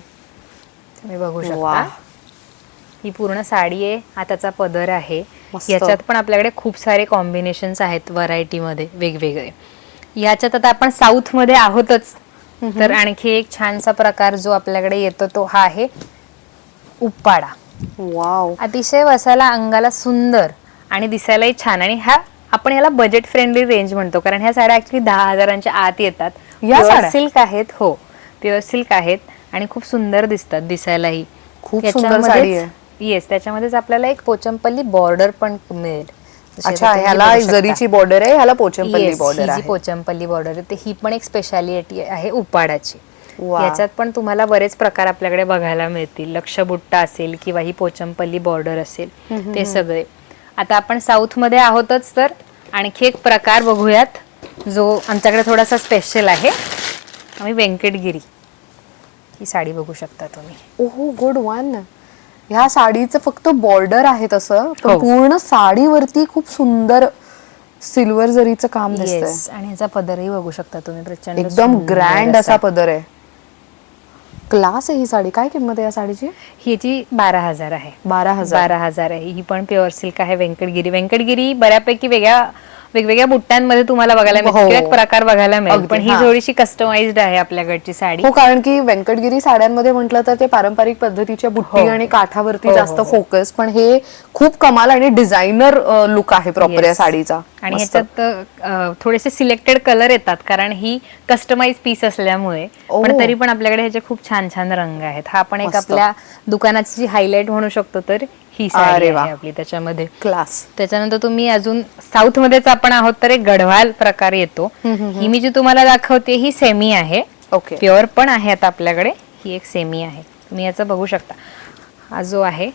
तुम्ही बघू शकता. वाह. ही पूर्ण साडी आहे, हाताचा पदर आहे. मस्त. याच्यात पण आपल्याकडे खूप सारे कॉम्बिनेशन्स आहेत व्हरायटीमध्ये वेगवेगळे. याच्यात आता आपण साऊथ मध्ये आहोतच, तर आणखी एक छानसा प्रकार जो आपल्याकडे येतो तो हा आहे उप्पाडा. वाव. अतिशय वसायला अंगाला सुंदर आणि दिसायलाही छान. आणि हा आपण याला बजेट फ्रेंडली रेंज म्हणतो, कारण ह्या साड्या ऍक्च्युली 10,000च्या आत येतात. या साड्या? सिल्क आहेत, हो प्युअर सिल्क आहेत आणि खूप सुंदर दिसतात दिसायलाही. खूप सुंदर साडी आहे. येस, त्याच्यामध्येच आपल्याला एक पोचमपल्ली बॉर्डर पण मिळेल. जशी अच्छा, आता तुम्ही ह्याला बघू शकता. जरीची बॉर्डर आहे, ह्याला पोचमपल्ली Yes, बॉर्डर ही जी आहे. पोचमपल्ली बॉर्डर आहे ते ही पण एक स्पेशालिटी आहे उपाडाची. वा. याच्यात पण तुम्हाला बरेच प्रकार आपल्याकडे बघायला मिळतील. लक्षबुट्टा असेल किंवा ही पोचमपल्ली बॉर्डर असेल, ते सगळे. आता आपण साऊथ मध्ये आहोतच, तर आणखी एक प्रकार बघूयात जो आमच्याकडे थोडासा स्पेशल आहे. आम्ही व्यंकटगिरी ही साडी बघू शकता तुम्ही. ओहो, गुड वन. ह्या साडीचं फक्त बॉर्डर आहे तसं, पण हो. पूर्ण साडीवरती खूप सुंदर सिल्वर जरीचं काम दिसतंय. येस, आणि ह्याचा पदरही बघू शकता तुम्ही. प्रचंड एकदम सुंदर ग्रँड असा पदर आहे. क्लास आहे ही साडी. काय किंमत आहे या साडीची? ह्याची 12,000 आहे. 12,000. 12,000 आहे. ही पण प्युअर सिल्क आहे. व्यंकटगिरी बऱ्यापैकी वेगवेगळ्या बुट्ट्यांमध्ये तुम्हाला बघायला मिळेल, हो. किंवा एक प्रकार बघायला मिळेल, अगदी, पण ही हा. थोडीशी कस्टमाइज्ड आहे आपल्याकडची साडी. हो, कारण की व्यंकटगिरी साड्यांमध्ये म्हटलं तर ते पारंपरिक पद्धतीच्या बुट्टी हो. आणि काठावरती हो, जास्त हो, हो. फोकस, पण हे खूप कमाल आणि डिझायनर लुक आहे प्रॉपर Yes. या साडीचा. आणि मस्त. ह्याच्यात थोडेसे सिलेक्टेड कलर येतात, कारण ही कस्टमाइज पीस असल्यामुळे. पण ओ. तरी पण आपल्याकडे ह्याचे खूप छान छान रंग आहेत. हा पण एक मस्त. आपल्या दुकानाची जी हायलाइट म्हणू शकतो, तर ही अरे साडी वा. आहे आपली त्याच्यामध्ये. क्लास. त्याच्यानंतर तुम्ही अजून साऊथ मध्येच आपण आहोत, तर एक गढवाल प्रकार येतो. ही मी जी तुम्हाला दाखवते ही सेमी आहे. ओके. प्युअर पण आहे आता आपल्याकडे. ही एक सेमी आहे, तुम्ही याचं बघू शकता. हा जो आहे,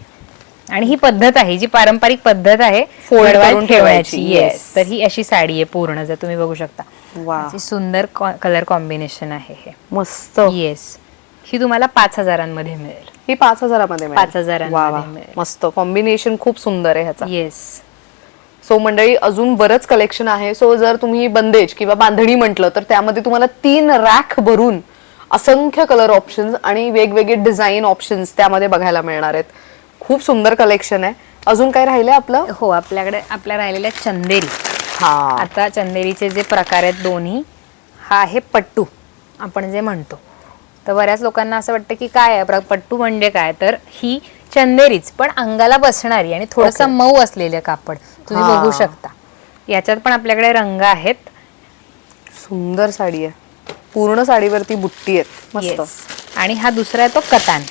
आणि ही पद्धत आहे, जी पारंपरिक पद्धत आहे Fold गढवाल करून ठेवायची. ठेवायची. Yes, Yes. तर ही अशी साडी आहे पूर्ण, जर तुम्ही बघू शकता. वा. अशी सुंदर कलर कॉम्बिनेशन आहे हे. मस्त. येस, ही तुम्हाला 5,000 मध्ये मिळेल. ही 5,000 मिळेल. 5,000 वा वा. मध्ये मिळेल. मस्त कॉम्बिनेशन खूप सुंदर आहे ह्याचा. येस. सो मंडळी, अजून बरंच कलेक्शन आहे. सो जर तुम्ही बंदेज किंवा बांधणी म्हटलं तर त्यामध्ये तुम्हाला 3 रॅक भरून असंख्य कलर ऑप्शन्स आणि वेगवेगळे डिझाईन ऑप्शन्स त्यामध्ये बघायला मिळणार आहेत. खूप सुंदर कलेक्शन आहे. अजून काय राहिलंय आपलं? हो, आपल्याकडे राहिलेल्या चंदेरी. हा. आता चंदेरीचे जे प्रकार आहेत दोन्ही, हा आहे पट्टू आपण जे म्हणतो. तर बऱ्याच लोकांना असं वाटतं की काय आहे पट्टू म्हणजे काय, तर ही चंदेरीच, पण अंगाला बसणारी आणि थोडंसं Okay. मऊ असलेलं कापड तुम्ही हा. बघू शकता. याच्यात पण आपल्याकडे रंग आहेत. सुंदर साडी आहे. पूर्ण साडीवरती बुट्टी आहेत. मस्त. Yes. आणि हा दुसरा आहे तो कतान,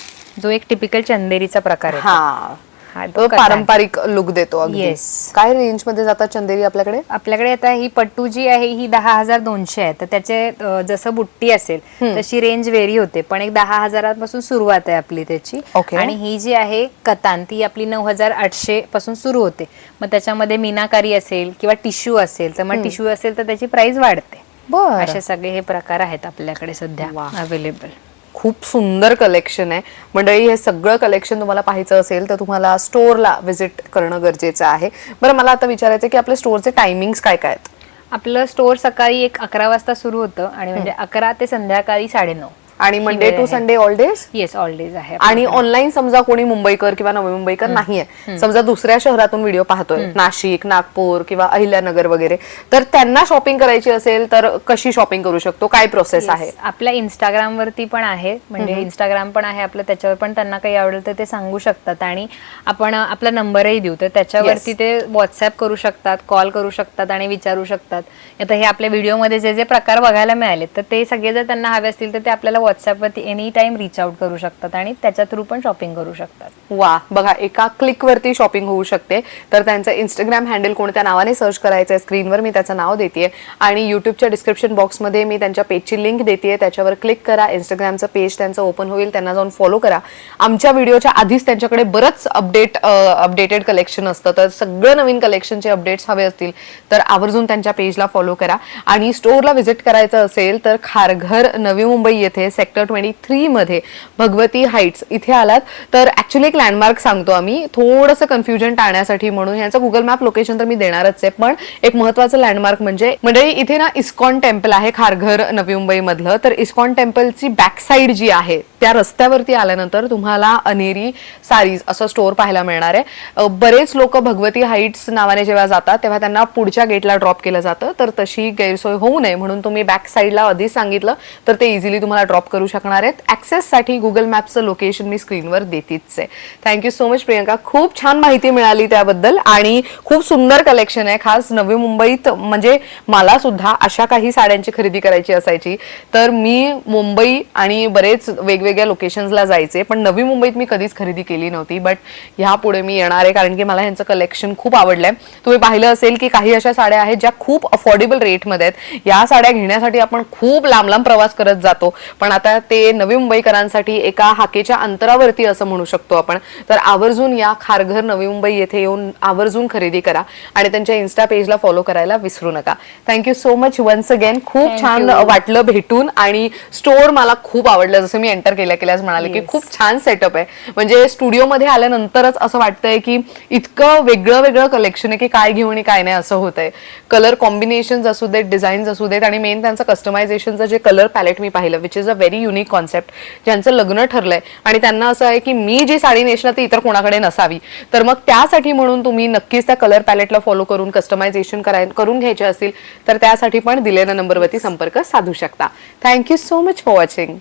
जो एक टिपिकल चंदेरीचा प्रकार आहे. हा. हा तो कतान. पारंपरिक लुक देतो अगदी. Yes. काय रेंज मध्ये जातात चंदेरी आपल्याकडे? आपल्याकडे आता ही पट्टू जी आहे ही 10,200 आहे. तर त्याचे जसं बुट्टी असेल तशी रेंज वेरी होते, पण एक 10,000 पासून सुरुवात आहे आपली त्याची. Okay. आणि ही जी आहे कतान, ती आपली 9,800 पासून सुरू होते. मग त्याच्यामध्ये मीनाकारी असेल किंवा टिश्यू असेल, तर मग टिश्यू असेल तर त्याची प्राइस वाढते. बर. असे सगळे हे प्रकार आहेत आपल्याकडे सध्या वा. अवेलेबल. खूप सुंदर कलेक्शन आहे मंडळी. हे सगळं कलेक्शन तुम्हाला पाहायचं असेल तर तुम्हाला स्टोअरला व्हिजिट करणं गरजेचं आहे. बरं, मला आता विचारायचं की आपल्या स्टोअरचे टायमिंग्स काय काय आहेत? आपलं स्टोअर सकाळी 11 वाजता सुरू होतं, आणि म्हणजे 11 ते संध्याकाळी 9:30. आणि Monday to Sunday all days? Yes, all days आहे. आणि ऑनलाईन समजा कोणी मुंबईकर किंवा नवी मुंबईकर नाहीये, समजा दुसऱ्या शहरातून व्हिडिओ पाहतोय, नाशिक, नागपूर किंवा अहिल्यानगर वगैरे, तर त्यांना शॉपिंग करायची असेल तर कशी शॉपिंग करू शकतो? काय प्रोसेस आहे? आपल्या इंस्टाग्राम वरती पण आहे, म्हणजे इंस्टाग्राम पण आहे आपलं, त्याच्यावर पण त्यांना काही आवडेल तर ते सांगू शकतात. आणि आपण आपला नंबरही देऊ, तर त्याच्यावरती ते व्हॉट्सअप करू शकतात, कॉल करू शकतात आणि विचारू शकतात. आता हे आपल्या व्हिडिओमध्ये जे जे प्रकार बघायला मिळाले, तर ते सगळे जर त्यांना हवे असतील तर ते आपल्याला व्हॉट्सअपवरती एनी टाइम रीच आउट करू शकतात आणि त्याच्या थ्रू पण शॉपिंग करू शकतात. वा, बघा एका क्लिकवरती शॉपिंग होऊ शकते. तर त्यांचं इंस्टाग्राम हँडल कोणत्या नावाने सर्च करायचं आहे, स्क्रीनवर मी त्याचं नाव देतेय आणि युट्यूबच्या डिस्क्रिप्शन बॉक्समध्ये मी त्यांच्या पेजची लिंक देतेय, त्याच्यावर क्लिक करा. इंस्टाग्रामचं पेज त्यांचं ओपन होईल, त्यांना जाऊन फॉलो करा. आमच्या व्हिडिओच्या आधीच त्यांच्याकडे बरंच अपडेटेड कलेक्शन असतं, तर सगळं नवीन कलेक्शनचे अपडेट्स हवे असतील तर आवर्जून त्यांच्या पेजला फॉलो करा. आणि स्टोअरला व्हिजिट करायचं असेल तर खारघर नवी मुंबई येथे सेक्टर 23 मध्ये भगवती हाईट्स इथे आलात तर ऍक्च्युली एक लँडमार्क सांगतो आम्ही, थोडंसं कन्फ्युजन टाळण्यासाठी म्हणून. यांचं गुगल मॅप लोकेशन तर मी देणारच आहे, पण एक महत्वाचं लँडमार्क म्हणजे मंडळी इथे ना इस्कॉन टेम्पल आहे खारघर नवी मुंबई मधलं. तर इस्कॉन टेम्पलची बॅक साईड जी आहे त्या रस्त्यावरती आल्यानंतर तुम्हाला अनेरी सारीज असं स्टोअर पाहायला मिळणार आहे. बरेच लोक भगवती हाईट्स नावाने जेव्हा जातात तेव्हा त्यांना पुढच्या गेटला ड्रॉप केलं जातं, तर तशी गैरसोय होऊ नये म्हणून तुम्ही बॅक साईडला आधीच सांगितलं तर ते इझिली तुम्हाला ड्रॉप करू शकणार आहेत. ऍक्सेससाठी गुगल मॅपचं लोकेशन मी स्क्रीनवर देतीच आहे. थँक्यू सो मच प्रियंका, खूप छान माहिती मिळाली त्याबद्दल आणि खूप सुंदर कलेक्शन आहे. खास नवी मुंबईत म्हणजे मला सुद्धा अशा काही साड्यांची खरेदी करायची असायची तर मी मुंबई आणि बरेच वेगवेगळ्या लोकेशन्सला जायचे, पण नवी मुंबईत मी कधीच खरेदी केली नव्हती. बट ह्यापुढे मी येणार आहे कारण की मला ह्यांचं कलेक्शन खूप आवडलंय. तुम्ही पाहिलं असेल की काही अशा साड्या आहेत ज्या खूप अफोर्डेबल रेटमध्ये आहेत. या साड्या घेण्यासाठी आपण खूप लांब लांब प्रवास करत जातो, पण आता ते नवी मुंबईकरांसाठी एका हाकेच्या अंतरावरती असं म्हणू शकतो आपण. तर आवर्जून या खारघर नवी मुंबई येथे येऊन आवर्जून खरेदी करा आणि त्यांच्या इन्स्टा पेजला फॉलो करायला विसरू नका. Thank you so much once again. खूप छान वाटलं भेटून आणि स्टोअर मला खूप आवडलं. जसं मी एंटर केल्याच म्हणाले की खूप छान सेटअप आहे. म्हणजे स्टुडिओमध्ये आल्यानंतरच असं वाटतंय की इतकं वेगळं वेगळं कलेक्शन आहे की काय घेऊ आणि काय नाही असं होतंय. कलर कॉम्बिनेशन्स असू देत, डिझाईन्स असू देत आणि मेन त्यांचं कस्टमायझेशनचं जे कलर पॅलेट मी पाहिलं which is a very unique concept. ज्यांचं लग्न ठरलंय आणि त्यांना असं आहे की मी जी साडी नेसणार ती इतर कोणाकडे नसावी, तर मग त्यासाठी म्हणून तुम्ही नक्कीच त्या कलर पॅलेटला फॉलो करून कस्टमायझेशन करून घ्यायचे असतील तर त्यासाठी पण दिलेल्या नंबरवरती संपर्क साधू शकता. Thank you so much for watching.